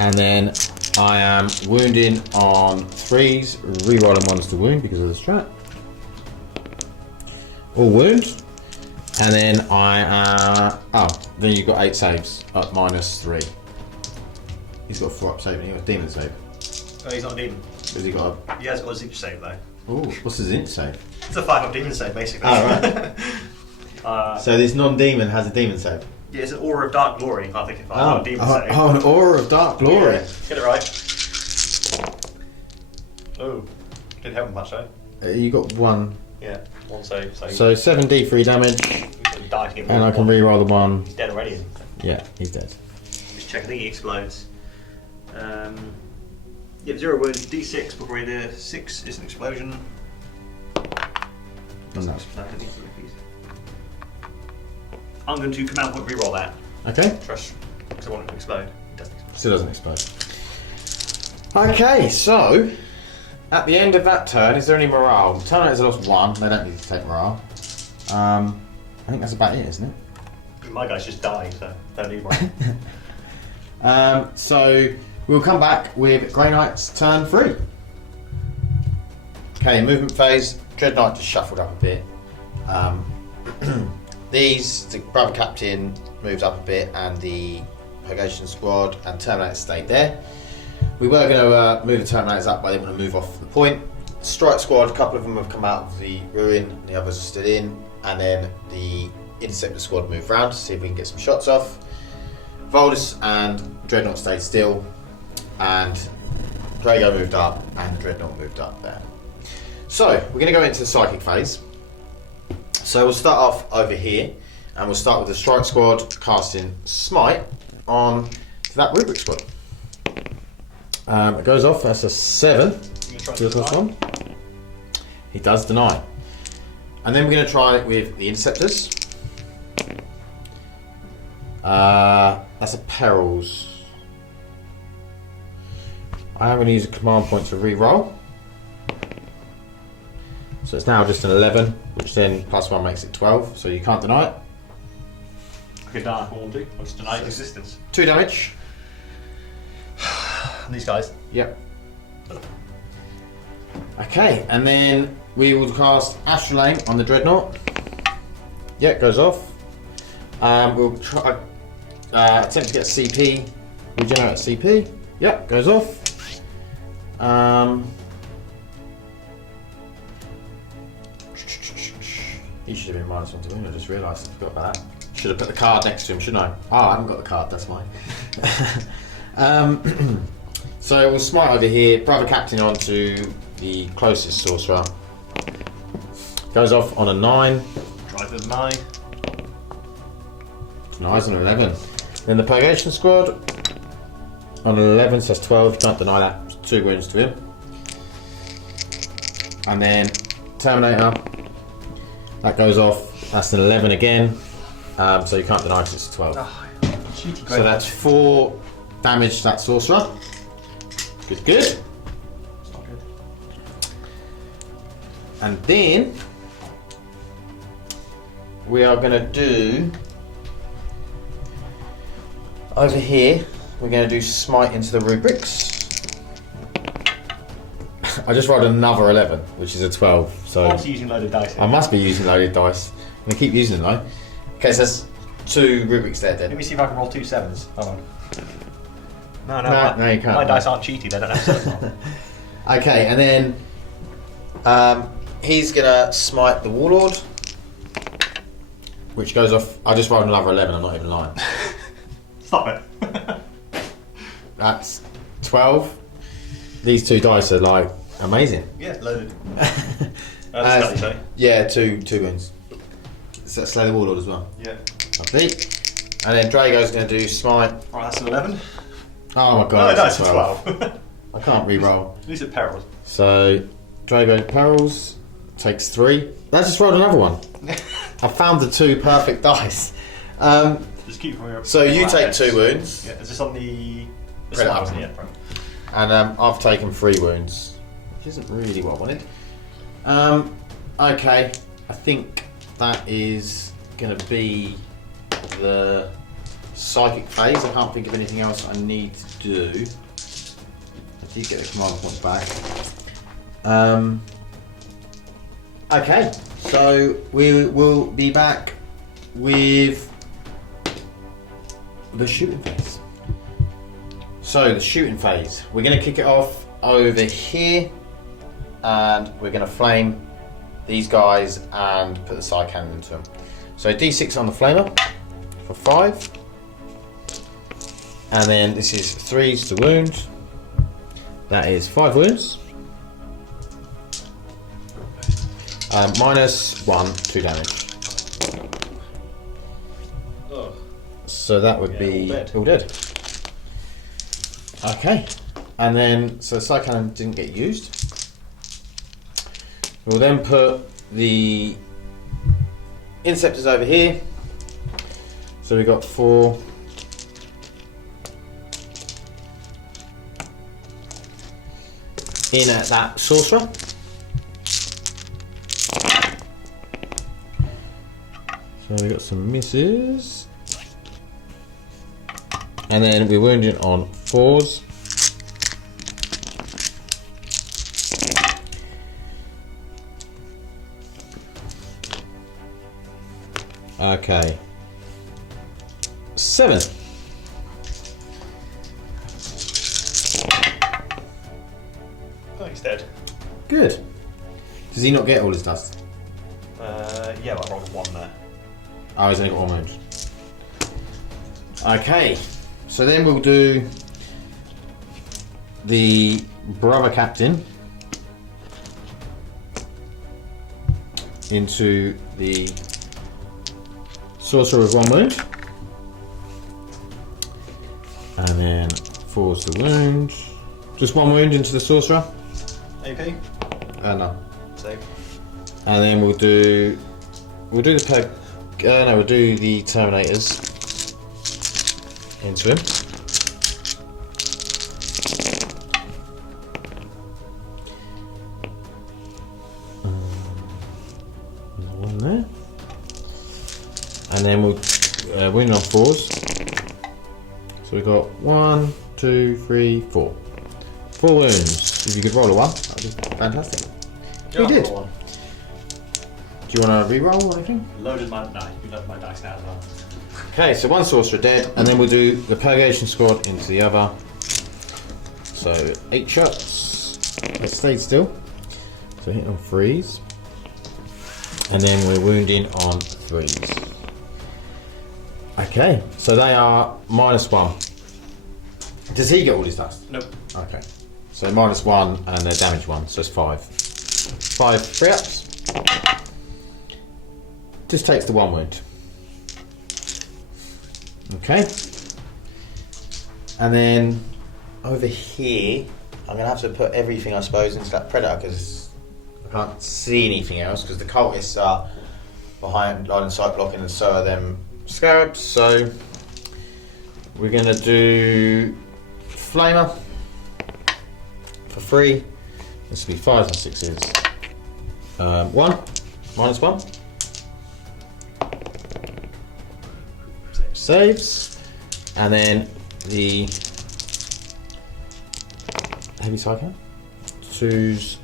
And then I am wounding on 3s, re-rolling ones to wound because of the strat. All wound. And then then you've got 8 saves at -3. He's got 4 up saving, he's got a demon save. Oh, he's not a demon. Has he got He has got a zip save though. Oh, what's his int save? It's a 5-up demon save basically. Oh, right. So this non-demon has a demon save? Yeah, it's an Aura of Dark Glory, I think, if I have a demon save. Oh, an Aura of Dark Glory. Yeah, get it right. Oh, didn't help him much though. You got one. Yeah, one save. So 7d3 damage, and I can re-roll the one. He's dead already, isn't he? Yeah, he's dead. Just check, I think he explodes. Yeah, 0 wounds, d6 before the 6 is an explosion. No. I'm going to command point re-roll that. Okay. Trust, because I want it to explode. It doesn't explode. Still doesn't explode. Okay, so at the end of that turn, is there any morale? Terminators have lost 1. They don't need to take morale. I think that's about it, isn't it? My guys just died, so don't need one. So we'll come back with Grey Knight's turn 3. Okay, movement phase. Dreadknight just shuffled up a bit. The Brother Captain moves up a bit, and the Purgation Squad and Terminators stayed there. We were going to move the Terminators up, but they want to move off the point. Strike Squad, a couple of them have come out of the ruin, and the others are still in. And then the Interceptor Squad move round to see if we can get some shots off. Voldus and Dreadnought stayed still, and Drago moved up, and Dreadnought moved up there. So we're going to go into the Psychic phase. So we'll start off over here, and we'll start with the Strike Squad casting Smite on that Rubric Squad. It goes off, that's a 7. To the first one. He does deny. And then we're going to try it with the Interceptors. That's a Perils. I am going to use a command point to re-roll. So it's now just an 11, which then plus 1 makes it 12, so you can't deny it. I could die if I want to. I'll just deny its existence. 2 damage. These guys. Yep. Okay, and then we will cast Astral Aim on the Dreadnought. Yeah, it goes off. We'll try attempt to get CP, regenerate CP. Yep, goes off. He should have been -1 to win. I just realised I forgot about that. Should have put the card next to him, shouldn't I? Oh, I haven't got the card. That's mine. So we'll smite over here. Brother Captain onto the closest sorcerer. Goes off on a 9. Drive with 9. Nice on an 11. Then the Purgation Squad on an 11, so that's 12. You can't deny that. 2 wounds to him. And then Terminator. That goes off. That's an 11 again. So you can't deny because it's 12. Oh, so that's 4 damage to that sorcerer. Good, good. It's not good. And then we are going to do over here. We're going to do smite into the rubrics. I just rolled another 11, which is a 12. So I'm using loaded dice here. I must be using loaded dice. I'm going to keep using them though. Okay, so that's 2 rubrics there then. Let me see if I can roll 2 7s. Hold on. No, No, you can't. My dice aren't cheaty, they don't have 7s. Okay, and then he's going to smite the Warlord, which goes off. I just rolled another 11, I'm not even lying. Stop it. That's 12. These 2 dice are like amazing. Yeah, loaded. That's what you say. Yeah, 2 wounds. So slay the Warlord as well. Yeah. Lovely. And then Drago's going to do smite. Alright, that's an 11. Oh my god. No, that's it's a a 12. I can't re-roll. These are perils. So Drago Perils takes 3. I just rolled another one. I found the 2 perfect dice. Just keep from your. So you take 2 wounds. Yeah, is this on the. This Credit one, up. wasn't it? Yeah, right. And I've taken 3 wounds, which isn't really what I wanted. Okay, I think that is going to be the Psychic phase. I can't think of anything else I need to do. I do get the command point back. Okay, so we will be back with the shooting phase. So the shooting phase, we're going to kick it off over here, and we're going to flame these guys and put the Psycannon into them. So D6 on the flamer for 5, and then this is 3s to wound. That is 5 wounds. -1, 2 damage. Ugh. So that would be all dead. Okay, and then so Psycannon didn't get used. We'll then put the Inceptors over here. So we've got 4. In at that sorcerer. So we got some misses. And then we're wounding on 4s. Okay. 7. Oh, he's dead. Good. Does he not get all his dust? Yeah, but I rolled 1 there. Oh, he's only got 1 wound. Okay. So then we'll do the brother captain into the sorcerer with 1 wound, and then 4's the wound. Just 1 wound into the sorcerer. AP? No. Save. And then we'll do the we'll do the Terminators into him. There's 1 there. And then we'll wound on 4s. So we've got 1, 2, 3, 4. 4 wounds. If you could roll a 1, that'd be fantastic. You did. roll 1. Do you want to re-roll or anything? Loaded my you loaded my dice now as well. Okay, so 1 sorcerer dead, and then we'll do the Purgation Squad into the other. So 8 shots. It stayed still. So hit on 3s. And then we're wounding on 3s. Okay, so they are -1. Does he get all his dust? Nope. Okay. So -1 and they're damage 1, so it's 5. 5 free ups. Just takes the 1 wound. Okay. And then over here, I'm going to have to put everything, I suppose, into that Predator because I can't see anything else because the cultists are behind line of sight blocking and so are them scarabs. So we're going to do Flamer for 3. This will be 5s and 6s. 1, -1. Saves, and then the heavy Psycannon. 2s,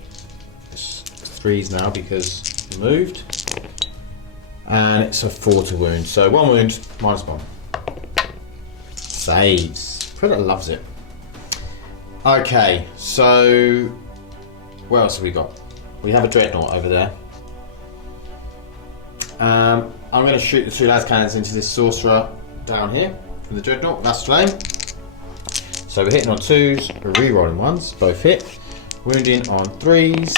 3s now because moved, and it's a 4 to wound. So 1 wound, -1. Saves. Predator loves it. Okay, so what else have we got? We have a Dreadnought over there. I'm going to shoot the 2 las cannons into this sorcerer down here from the Dreadnought. That's flame. So we're hitting on 2s, we're re-rolling 1s, both hit. Wounding on 3s.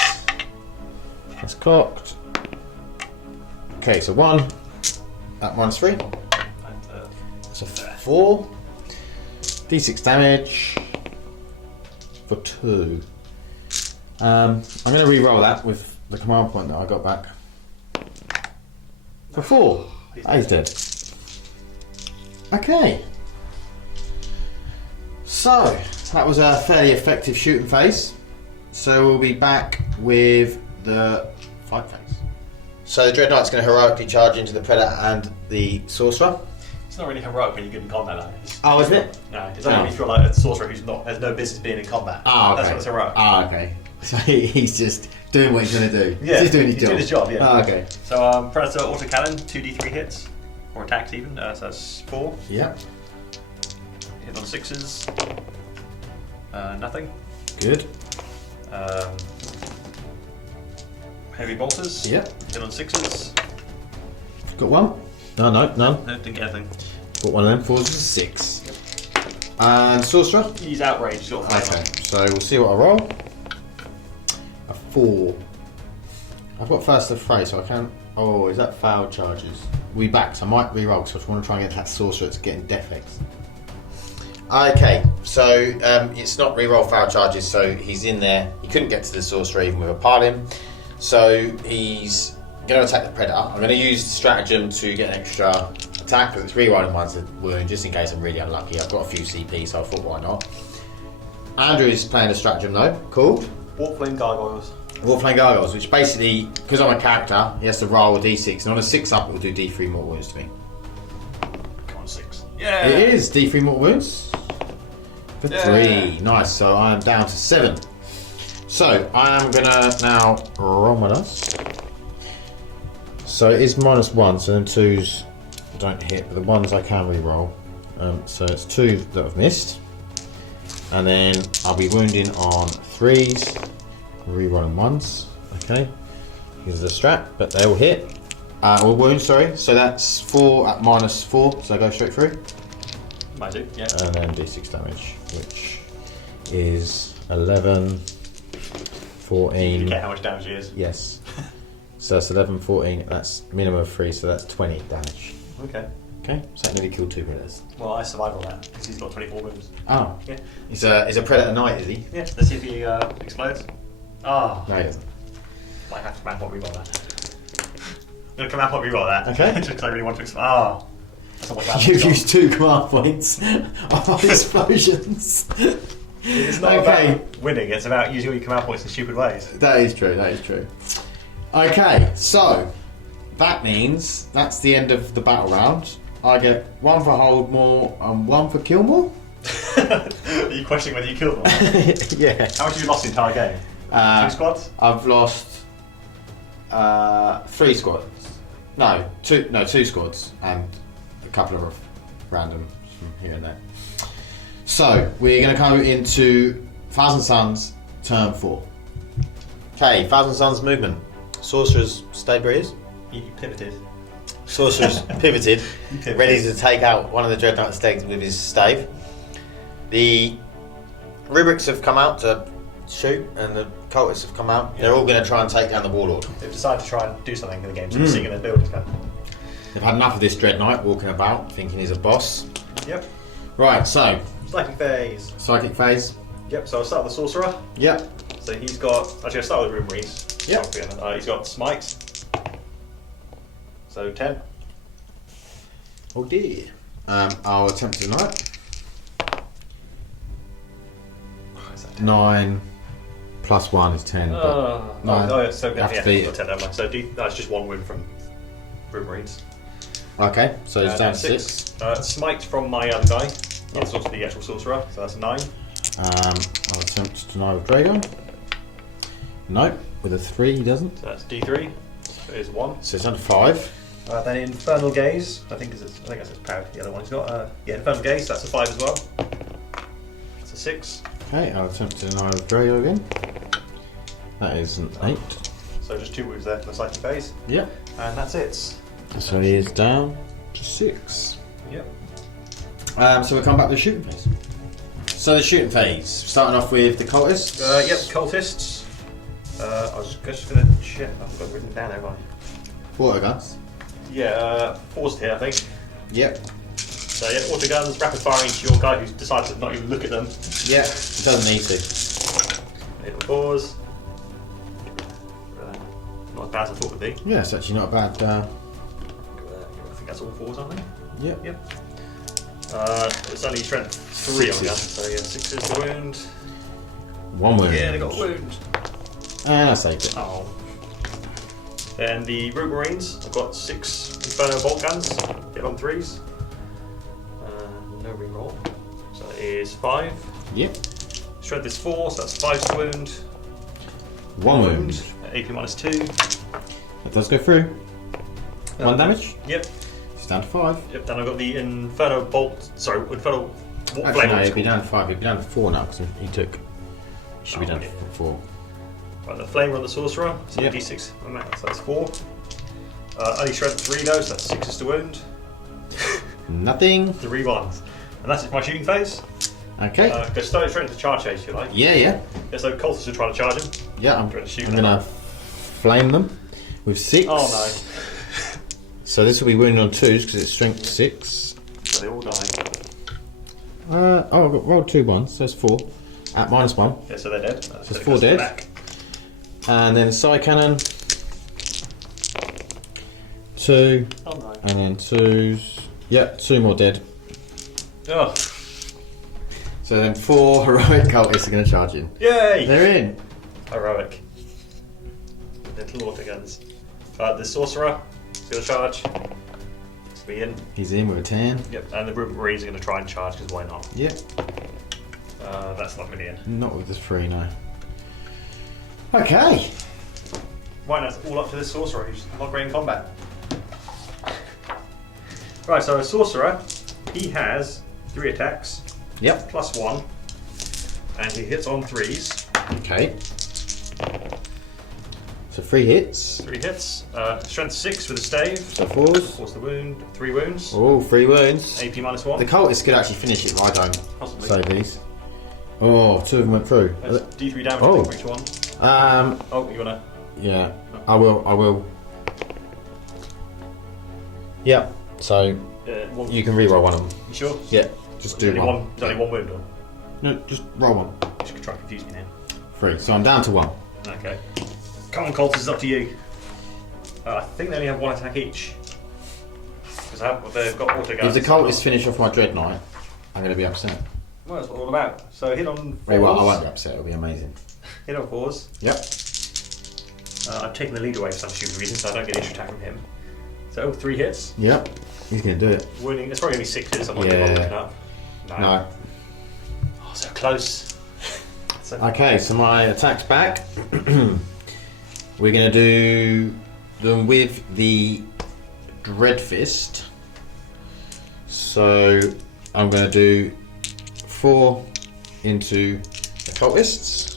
That's cocked. Okay, so 1 at -3. That's a 4. D6 damage for 2. I'm going to re-roll that with the command point that I got back. For 4. He's dead. Okay. So, that was a fairly effective shooting phase. So we'll be back with the fight phase. So the Dreadknight's going to heroically charge into the Predator and the Sorcerer. It's not really heroic when you're good in combat, though. Oh, isn't it? No, it's only if you're like a sorcerer who's not has no business being in combat. Ah, okay. That's what's heroic. Ah, okay. So he's just doing what he's going to do. Yeah, he's doing his he's job. doing his job, yeah. Ah, okay. So Predator autocannon, 2d3 hits, or attacks even, so that's 4. Yep. Hit on 6s, nothing. Good. Heavy bolters. Yep. Hit on 6s. Got one? No, none. No, didn't get anything. Got one of them. 4s and 6. And sorcerer? He's outraged. He's got Okay, so we'll see what I roll. A 4. I've got first of Fray, so I can't. Oh, is that foul charges? We back, so I might re-roll because I just want to try and get that sorcerer to getting defects. Okay, so it's not re-roll foul charges, so he's in there. He couldn't get to the sorcerer even with a Battalion, so he's going to attack the Predator. I'm going to use the stratagem to get an extra attack because it's re-rolling one's a wound just in case I'm really unlucky. I've got a few CP, so I thought why not. Andrew is playing a stratagem though, called Warplane Gargoyles. Warplane Gargoyles, which basically, because I'm a character, he has to roll a d6, and on a 6 up it will do d3 mortal wounds to me. Come on, 6. Yeah! It is d3 mortal wounds for 3. Nice, so I am down to 7. So I am gonna now roll my dice. So it is -1, so then 2s don't hit, but the 1s I can re-roll. So it's 2 that I've missed. And then I'll be wounding on 3s, re-rolling 1s. Okay, here's the strat, but they all hit. Or wound, sorry. So that's 4 at -4, so I go straight through. Might do, yeah. And then d6 damage, which is 11, 14. You get how much damage it is. Yes. So that's 11, 14, that's minimum of 3, so that's 20 damage. Okay. Okay, so that nearly killed 2 predators. Well, I survived all that because he's got 24 wounds. Oh. Yeah. He's a predator knight, is he? Yeah, let's see if he explodes. Ah. No, he doesn't. Might have to command point reroll that. I'm going to command point reroll that. Okay. Just because I really want to explode. Ah. That's not what You've used 2 command points on explosions. It's not about winning, it's about using all your command points in stupid ways. That is true, that is true. Okay, so that means that's the end of the battle round. I get 1 for hold more and 1 for kill more. Are you questioning whether you killed them? Yeah. How much have you lost the entire game? 2 squads? I've lost 3 squads. No, 2 squads and a couple of randoms from here and there. So we're going to go into Thousand Suns, turn 4. Okay, Thousand Suns movement. Sorcerer's stayed where he is. You pivoted. Sorcerer's pivoted, ready to take out one of the Dreadknight stags with his stave. The rubrics have come out to shoot, and the cultists have come out. They're all going to try and take down the Warlord. They've decided to try and do something in the game, so they're sitting in their buildings now. They've had enough of this Dreadknight walking about, thinking he's a boss. Yep. Right, so Psychic phase. psychic phase. Yep, so I'll start with the Sorcerer. Yep. So he's got. Actually, I'll start with Room Marines. Yep. He's got Smite. So 10. Oh dear. I'll attempt to deny it. 9 plus 1 is 10. But Oh, so have to yeah, beat got 10, never mind. So that's just 1 win from Room Marines. okay, so it's down to 6. Smite from my other guy. That's also the actual Sorcerer, so that's 9. I'll attempt to deny with Dragon. Nope, with a 3 he doesn't. So that's D3. So it is 1. So it's under 5. Then Infernal Gaze, I think that's his power. The other one he's got. Infernal Gaze, that's a 5 as well. That's a 6. Okay, I'll attempt to deny with Drago again. That is an 8. So just 2 wounds there for the Psychic Phase. Yep. And that's it. So he is down to 6. Yep. So we'll come back to the shooting phase. So the shooting phase, starting off with the cultists. Yep, Cultists. I was just going to check. I've got it written down there, have I? Water guns. Yeah, 4's here, I think. Yep. So yeah, auto guns, rapid firing to your guy who's decided to not even look at them. Yep. It doesn't need to. Little pause. Not as bad as I thought it would be. Yeah, it's actually not a bad. I think that's all 4's, aren't they? Yep. Yep. It's only strength 3 on the gun, so yeah, 6 is the wound. 1 wound. Yeah, they got a wound. And I saved it. Oh. Then the Root Marines, I've got 6 Inferno Bolt Guns, hit on 3s. No reroll. So that is 5. Yep. Strength is 4, so that's 5's wound. 1 wound. AP minus 2. That does go through. 1 damage. Yep. It's down to 5. Yep. Then I've got the Inferno Bolt. Sorry, Inferno. Actually, no, it'd be down to 5. It'd be down to 4 now because he took. Should be down to 4. Right, the Flamer on the Sorcerer, so Yep. D6 on that, so that's 4. Only strength 3 though, so that's 6 to wound. Nothing. 3 ones. And that's it for my shooting phase. Okay. Go straight into the charge phase if you like. Yeah. Yeah, so cultists are trying to charge him. Yeah, I'm Trying to shoot going them. to flame them with 6. Oh no. So this will be wounded on 2s because it's strength 6. So they all die. I've got rolled 2 ones, so it's 4. At -1. Yeah, so they're dead. So it's it 4 goes to the dead. back. And then Psycannon. 2. Oh no. And then 2s. Yep, 2 more dead. Oh. So then 4 heroic cultists are going to charge in. Yay! They're in. Heroic. Little auto guns. The Sorcerer is going to charge. It's be in. He's in with a 10. Yep, and the Marines are going to try and charge because why not? Yep. That's not really in. Not with the 3, no. Okay. Right, now it's all up to this Sorcerer who's not great in combat. Right, so a Sorcerer, he has 3 attacks, Yep. +1, and he hits on 3s. Okay. So 3 hits. 3 hits, strength 6 with a stave, So 4s. force the wound, 3 wounds, Oh, 3 wounds. AP -1. The cultists could actually finish it, but I don't. Possibly. Save these. Oh, 2 of them went through. That's D3 damage Oh. for each one. Oh, you wanna? yeah. I will. Yep. So One, you can re-roll one of them. you sure? Yeah. Just do There's one. only one wound, or? No, just roll one. Just try to confuse me now. 3. So I'm down to 1. Okay. Come on, Colts, it's up to you. I think they only have 1 attack each. Because they've got auto guns. If the cultists finish off my Dreadknight, I'm going to be upset. Well, that's what it's all about. So hit on 4s. Very well, I won't be upset. It'll be amazing. Hit on 4s. Yep. I've taken the lead away for some stupid reason, so I don't get extra attack from him. So 3 hits. Yep. He's going to do it. Wounding. It's probably going to be 6s. I'm not Yeah. going to looking up. No. Oh, so close. So Okay, so my attack's back. We're going to do them with the Dreadfist. So I'm going to do 4 into the cultists.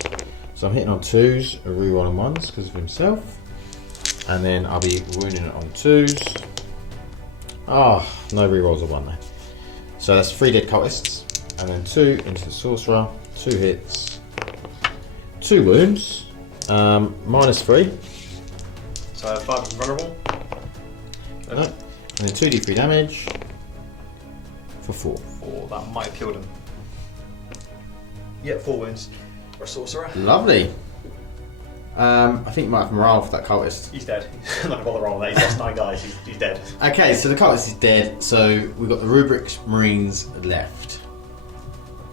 So I'm hitting on 2s, a reroll on 1s because of himself. And then I'll be wounding it on 2s. Ah, no rerolls of 1 there. So that's 3 dead cultists. And then 2 into the sorcerer, 2 hits, 2 wounds, -3. So 5 is vulnerable. No. And then 2d3 damage for 4. 4. That might have killed him. Yep, 4 wounds. For a sorcerer. Lovely. I think you might have morale for that cultist. He's dead. I'm not going to bother rolling that. He's lost 9 guys. He's dead. Okay, so the cultist is dead, so we've got the Rubric Marines left.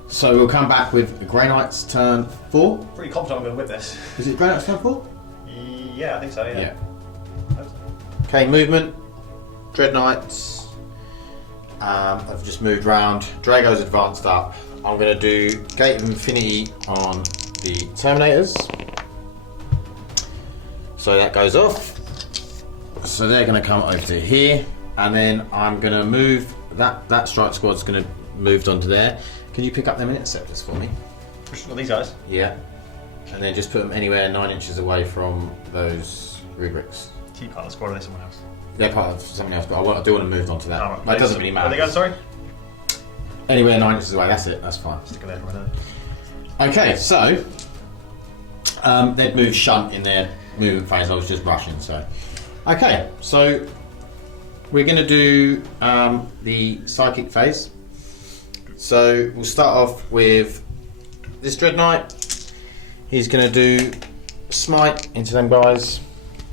So we'll come back with Grey Knight's turn 4. Pretty confident I'm going to win this. Is it Grey Knight's turn 4? Yeah, I think so, yeah. Okay, movement. Dreadknights. I've just moved round. Drago's advanced up. I'm going to do Gate of Infinity on the Terminators. So that goes off. So they're going to come over to here. And then I'm going to move, that strike squad's going to move onto there. Can you pick up them interceptors for me? Well, these guys. Yeah. And then just put them anywhere 9 inches away from those rubrics. Keep part of the squad, or are they someone else? They're part of something else, but I do want to move on to that. Oh, That doesn't really matter. Where are they going, sorry? Anywhere 9 inches away, that's it, that's fine. Stick them there for a minute. Okay, so they'd move shunt in their movement phase. I was just rushing, so. Okay, so we're going to do the psychic phase. So we'll start off with this Dreadknight. He's going to do smite into them guys.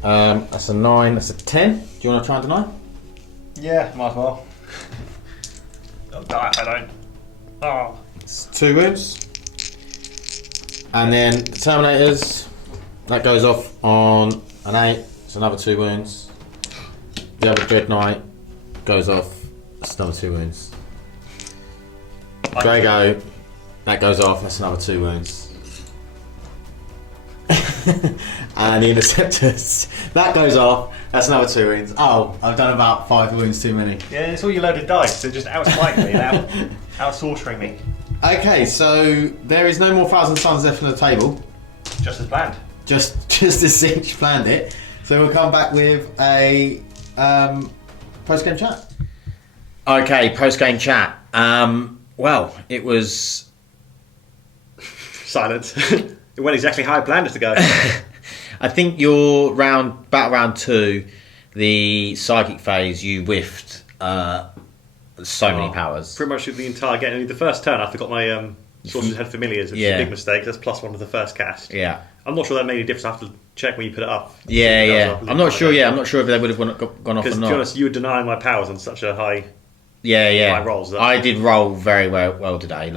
That's a 9, that's a 10. Do you want to try and deny? Yeah, might as well. Don't die if I don't. Oh. It's 2 wounds. And then the Terminators, that goes off on an 8, it's another 2 wounds. The other Dreadknight goes off, it's another 2 wounds. Drago, that goes off, that's another 2 wounds. And the Interceptors, that goes off, that's another 2 wounds. Oh, I've done about 5 wounds too many. Yeah, it's all your loaded dice. They're just outsmiting me now. Out-sorcering me. Okay, so there is no more Thousand Suns left on the table. Just as planned. just as Cinch planned it. So we'll come back with a post-game chat. Okay, post-game chat. Well, it was... Silence. It went exactly how I planned it to go. I think your battle round 2, the psychic phase, you whiffed so many powers. Pretty much the entire game. I mean, the first turn, I forgot my Sorcerer's Head Familiars, which is a big mistake. That's +1 to the first cast. Yeah. I'm not sure that made any difference. I have to check when you put it up. Yeah. I'm not sure. Yeah, I'm not sure if they would have gone off or not. Because to be honest, you were denying my powers on such a high. Yeah. High rolls. I did roll very well today.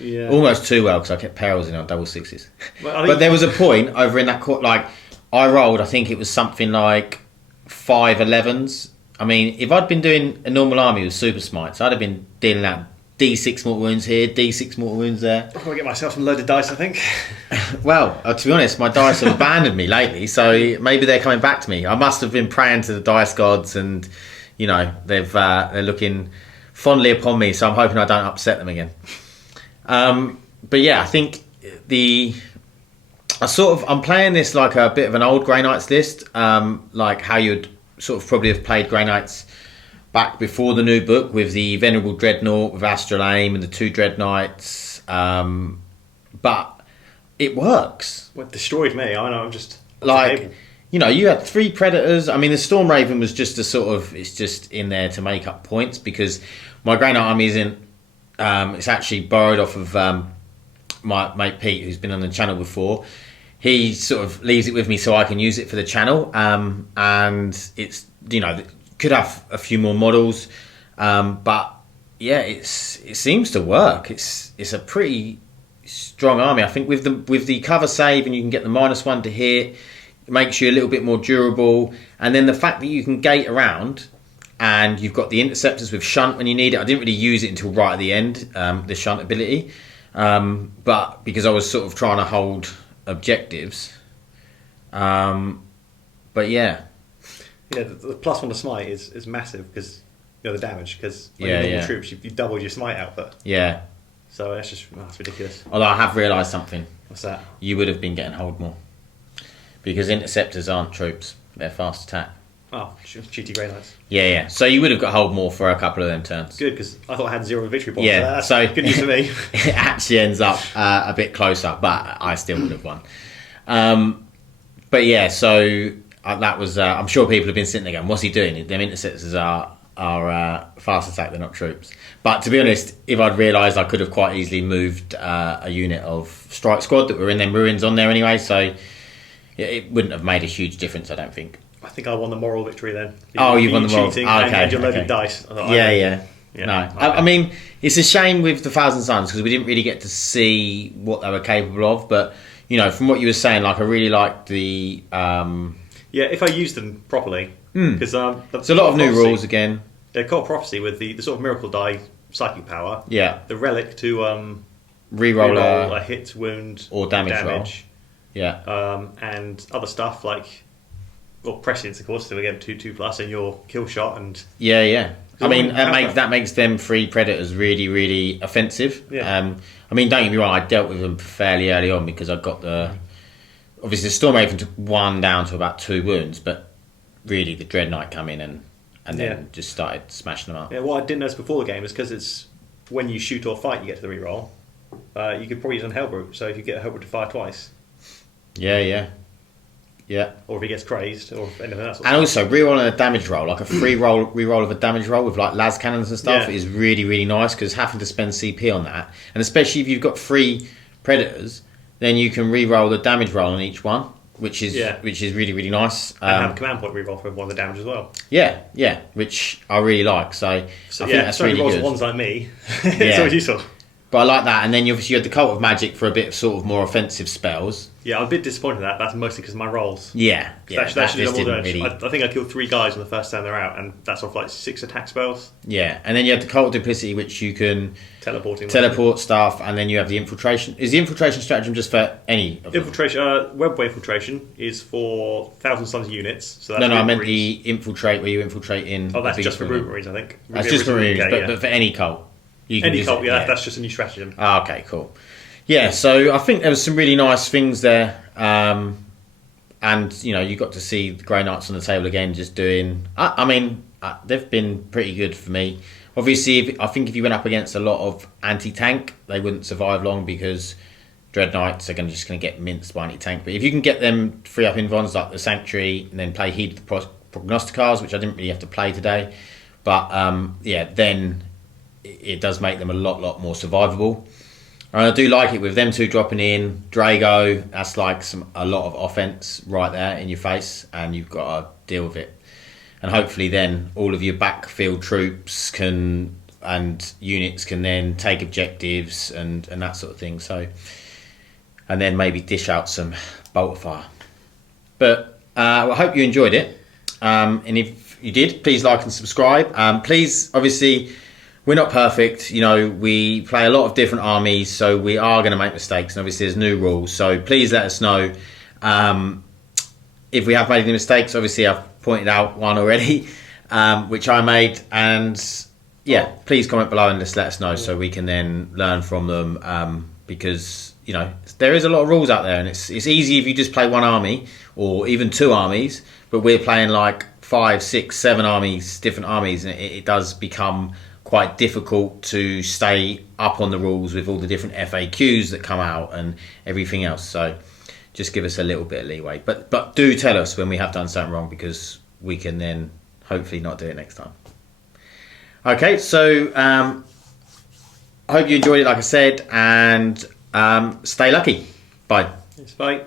Almost too well because I kept perils in on double 6s. But there was a point over in that court. I rolled. I think it was something like 5 11s. I mean, if I'd been doing a normal army with super smites, I'd have been dealing out D6 mortal wounds here, D6 mortal wounds there. I'm going to get myself some loaded dice, I think. Well, to be honest, my dice have abandoned me lately, so maybe they're coming back to me. I must have been praying to the dice gods, and they're looking fondly upon me. So I'm hoping I don't upset them again. But yeah, I think I'm playing this like a bit of an old Grey Knights list, like how you'd sort of probably have played Grey Knights back before the new book with the Venerable Dreadnought with Astral Aim and the 2 Dreadknights. But it works. What destroyed me? I know. I'm just you had 3 Predators. I mean, the Storm Raven was just it's just in there to make up points because my Grey Knight army isn't. It's actually borrowed off of my mate Pete, who's been on the channel before. He sort of leaves it with me so I can use it for the channel, and it's could have a few more models, but yeah, it seems to work. It's a pretty strong army. I think with the cover save, and you can get the -1 to hit, it makes you a little bit more durable, and then the fact that you can gate around. And you've got the interceptors with shunt when you need it. I didn't really use it until right at the end, the shunt ability. But because I was sort of trying to hold objectives. But yeah. Yeah, the +1 to smite is massive because the damage. Because when you're normal troops, you doubled your smite output. Yeah. So that's ridiculous. Although I have realised something. What's that? You would have been getting hold more. Because interceptors aren't troops. They're fast attack. Oh, cheaty Grey Knights. Yeah. So you would have got hold more for a couple of them turns. Good, because I thought I had 0 victory points. Yeah, so good news for me. It actually ends up a bit closer, but I still would have won. But yeah, so that was. I'm sure people have been sitting there going, "What's he doing?" Them interceptors are fast attack; they're not troops. But to be honest, if I'd realised, I could have quite easily moved a unit of strike squad that were in them ruins on there anyway. So it wouldn't have made a huge difference, I don't think. I think I won the moral victory then. You won the moral. Cheating and your loaded dice. Yeah. No, I mean, it's a shame with the Thousand Suns because we didn't really get to see what they were capable of. But from what you were saying, I really liked the. If I used them properly, because it's a lot of new rules again. Yeah, Cult Prophecy with the sort of miracle die psychic power. Yeah. The relic to reroll a hit, wound, or damage. Roll. Yeah. And other stuff like. Well, prescience, of course, so we get 2/2+ and your kill shot and... Yeah. I mean, that makes them 3 Predators really, really offensive. Yeah. I mean, don't get me wrong, I dealt with them fairly early on because I got obviously, the Storm Raven took 1 down to about 2 wounds, but really the Dreadknight come in and then just started smashing them up. Yeah, what I didn't notice before the game is because it's when you shoot or fight, you get to the reroll. You could probably use on Hellbrute, so if you get a Hellbrute to fire twice. Yeah. Or if he gets crazed, or anything else. And also, rerolling a damage roll, like a free reroll of a damage roll with like las cannons and stuff, is really, really nice because having to spend CP on that, and especially if you've got 3 Predators, then you can reroll the damage roll on each one, which is really, really nice. And have a command point reroll for one of the damage as well. Yeah, which I really like. So I think that's really good. Ones like me, it's always useful. But I like that, and then you had the Cult of Magic for a bit of sort of more offensive spells. Yeah, I'm a bit disappointed in that. That's mostly because of my rolls. Yeah. That should really... I think I killed 3 guys on the first time they're out, and that's off like 6 attack spells. Yeah, and then you have the Cult of Duplicity, which you can teleport stuff, and then you have the Infiltration. Is the Infiltration stratagem just for any of them? Webway Infiltration is for 1,000 Suns units. So that's I meant the Infiltrate, where you infiltrate in... Oh, that's just for Brute Marines, I think. That's just for Marines, but for any cult. Any cult, that's just a new stratagem. Okay, cool. Yeah, so I think there was some really nice things there. And you know, you got to see the Grey Knights on the table again, just doing. I mean, they've been pretty good for me. Obviously, I think if you went up against a lot of anti-tank, they wouldn't survive long because Dreadknights are just going to get minced by anti-tank. But if you can get them free up invons like the Sanctuary and then play Heed the Prognosticars, which I didn't really have to play today, but yeah, then it does make them a lot more survivable. And I do like it with them two dropping in. Drago, that's like a lot of offense right there in your face, and you've got to deal with it. And hopefully then all of your backfield troops and units can then take objectives and that sort of thing. So, and then maybe dish out some bolt of fire. But I hope you enjoyed it. And if you did, please like and subscribe. Please, obviously, we're not perfect. You know, we play a lot of different armies, so we are going to make mistakes. And obviously, there's new rules. So please let us know if we have made any mistakes. Obviously, I've pointed out one already, which I made. And yeah, please comment below and just let us know so we can then learn from them. Because, you know, there is a lot of rules out there. And it's easy if you just play one army or even two armies. But we're playing like 5, 6, 7 armies, different armies. And it does become quite difficult to stay up on the rules with all the different FAQs that come out and everything else. So just give us a little bit of leeway. But do tell us when we have done something wrong, because we can then hopefully not do it next time. Okay, so I hope you enjoyed it, like I said, and stay lucky. Bye. Thanks, bye.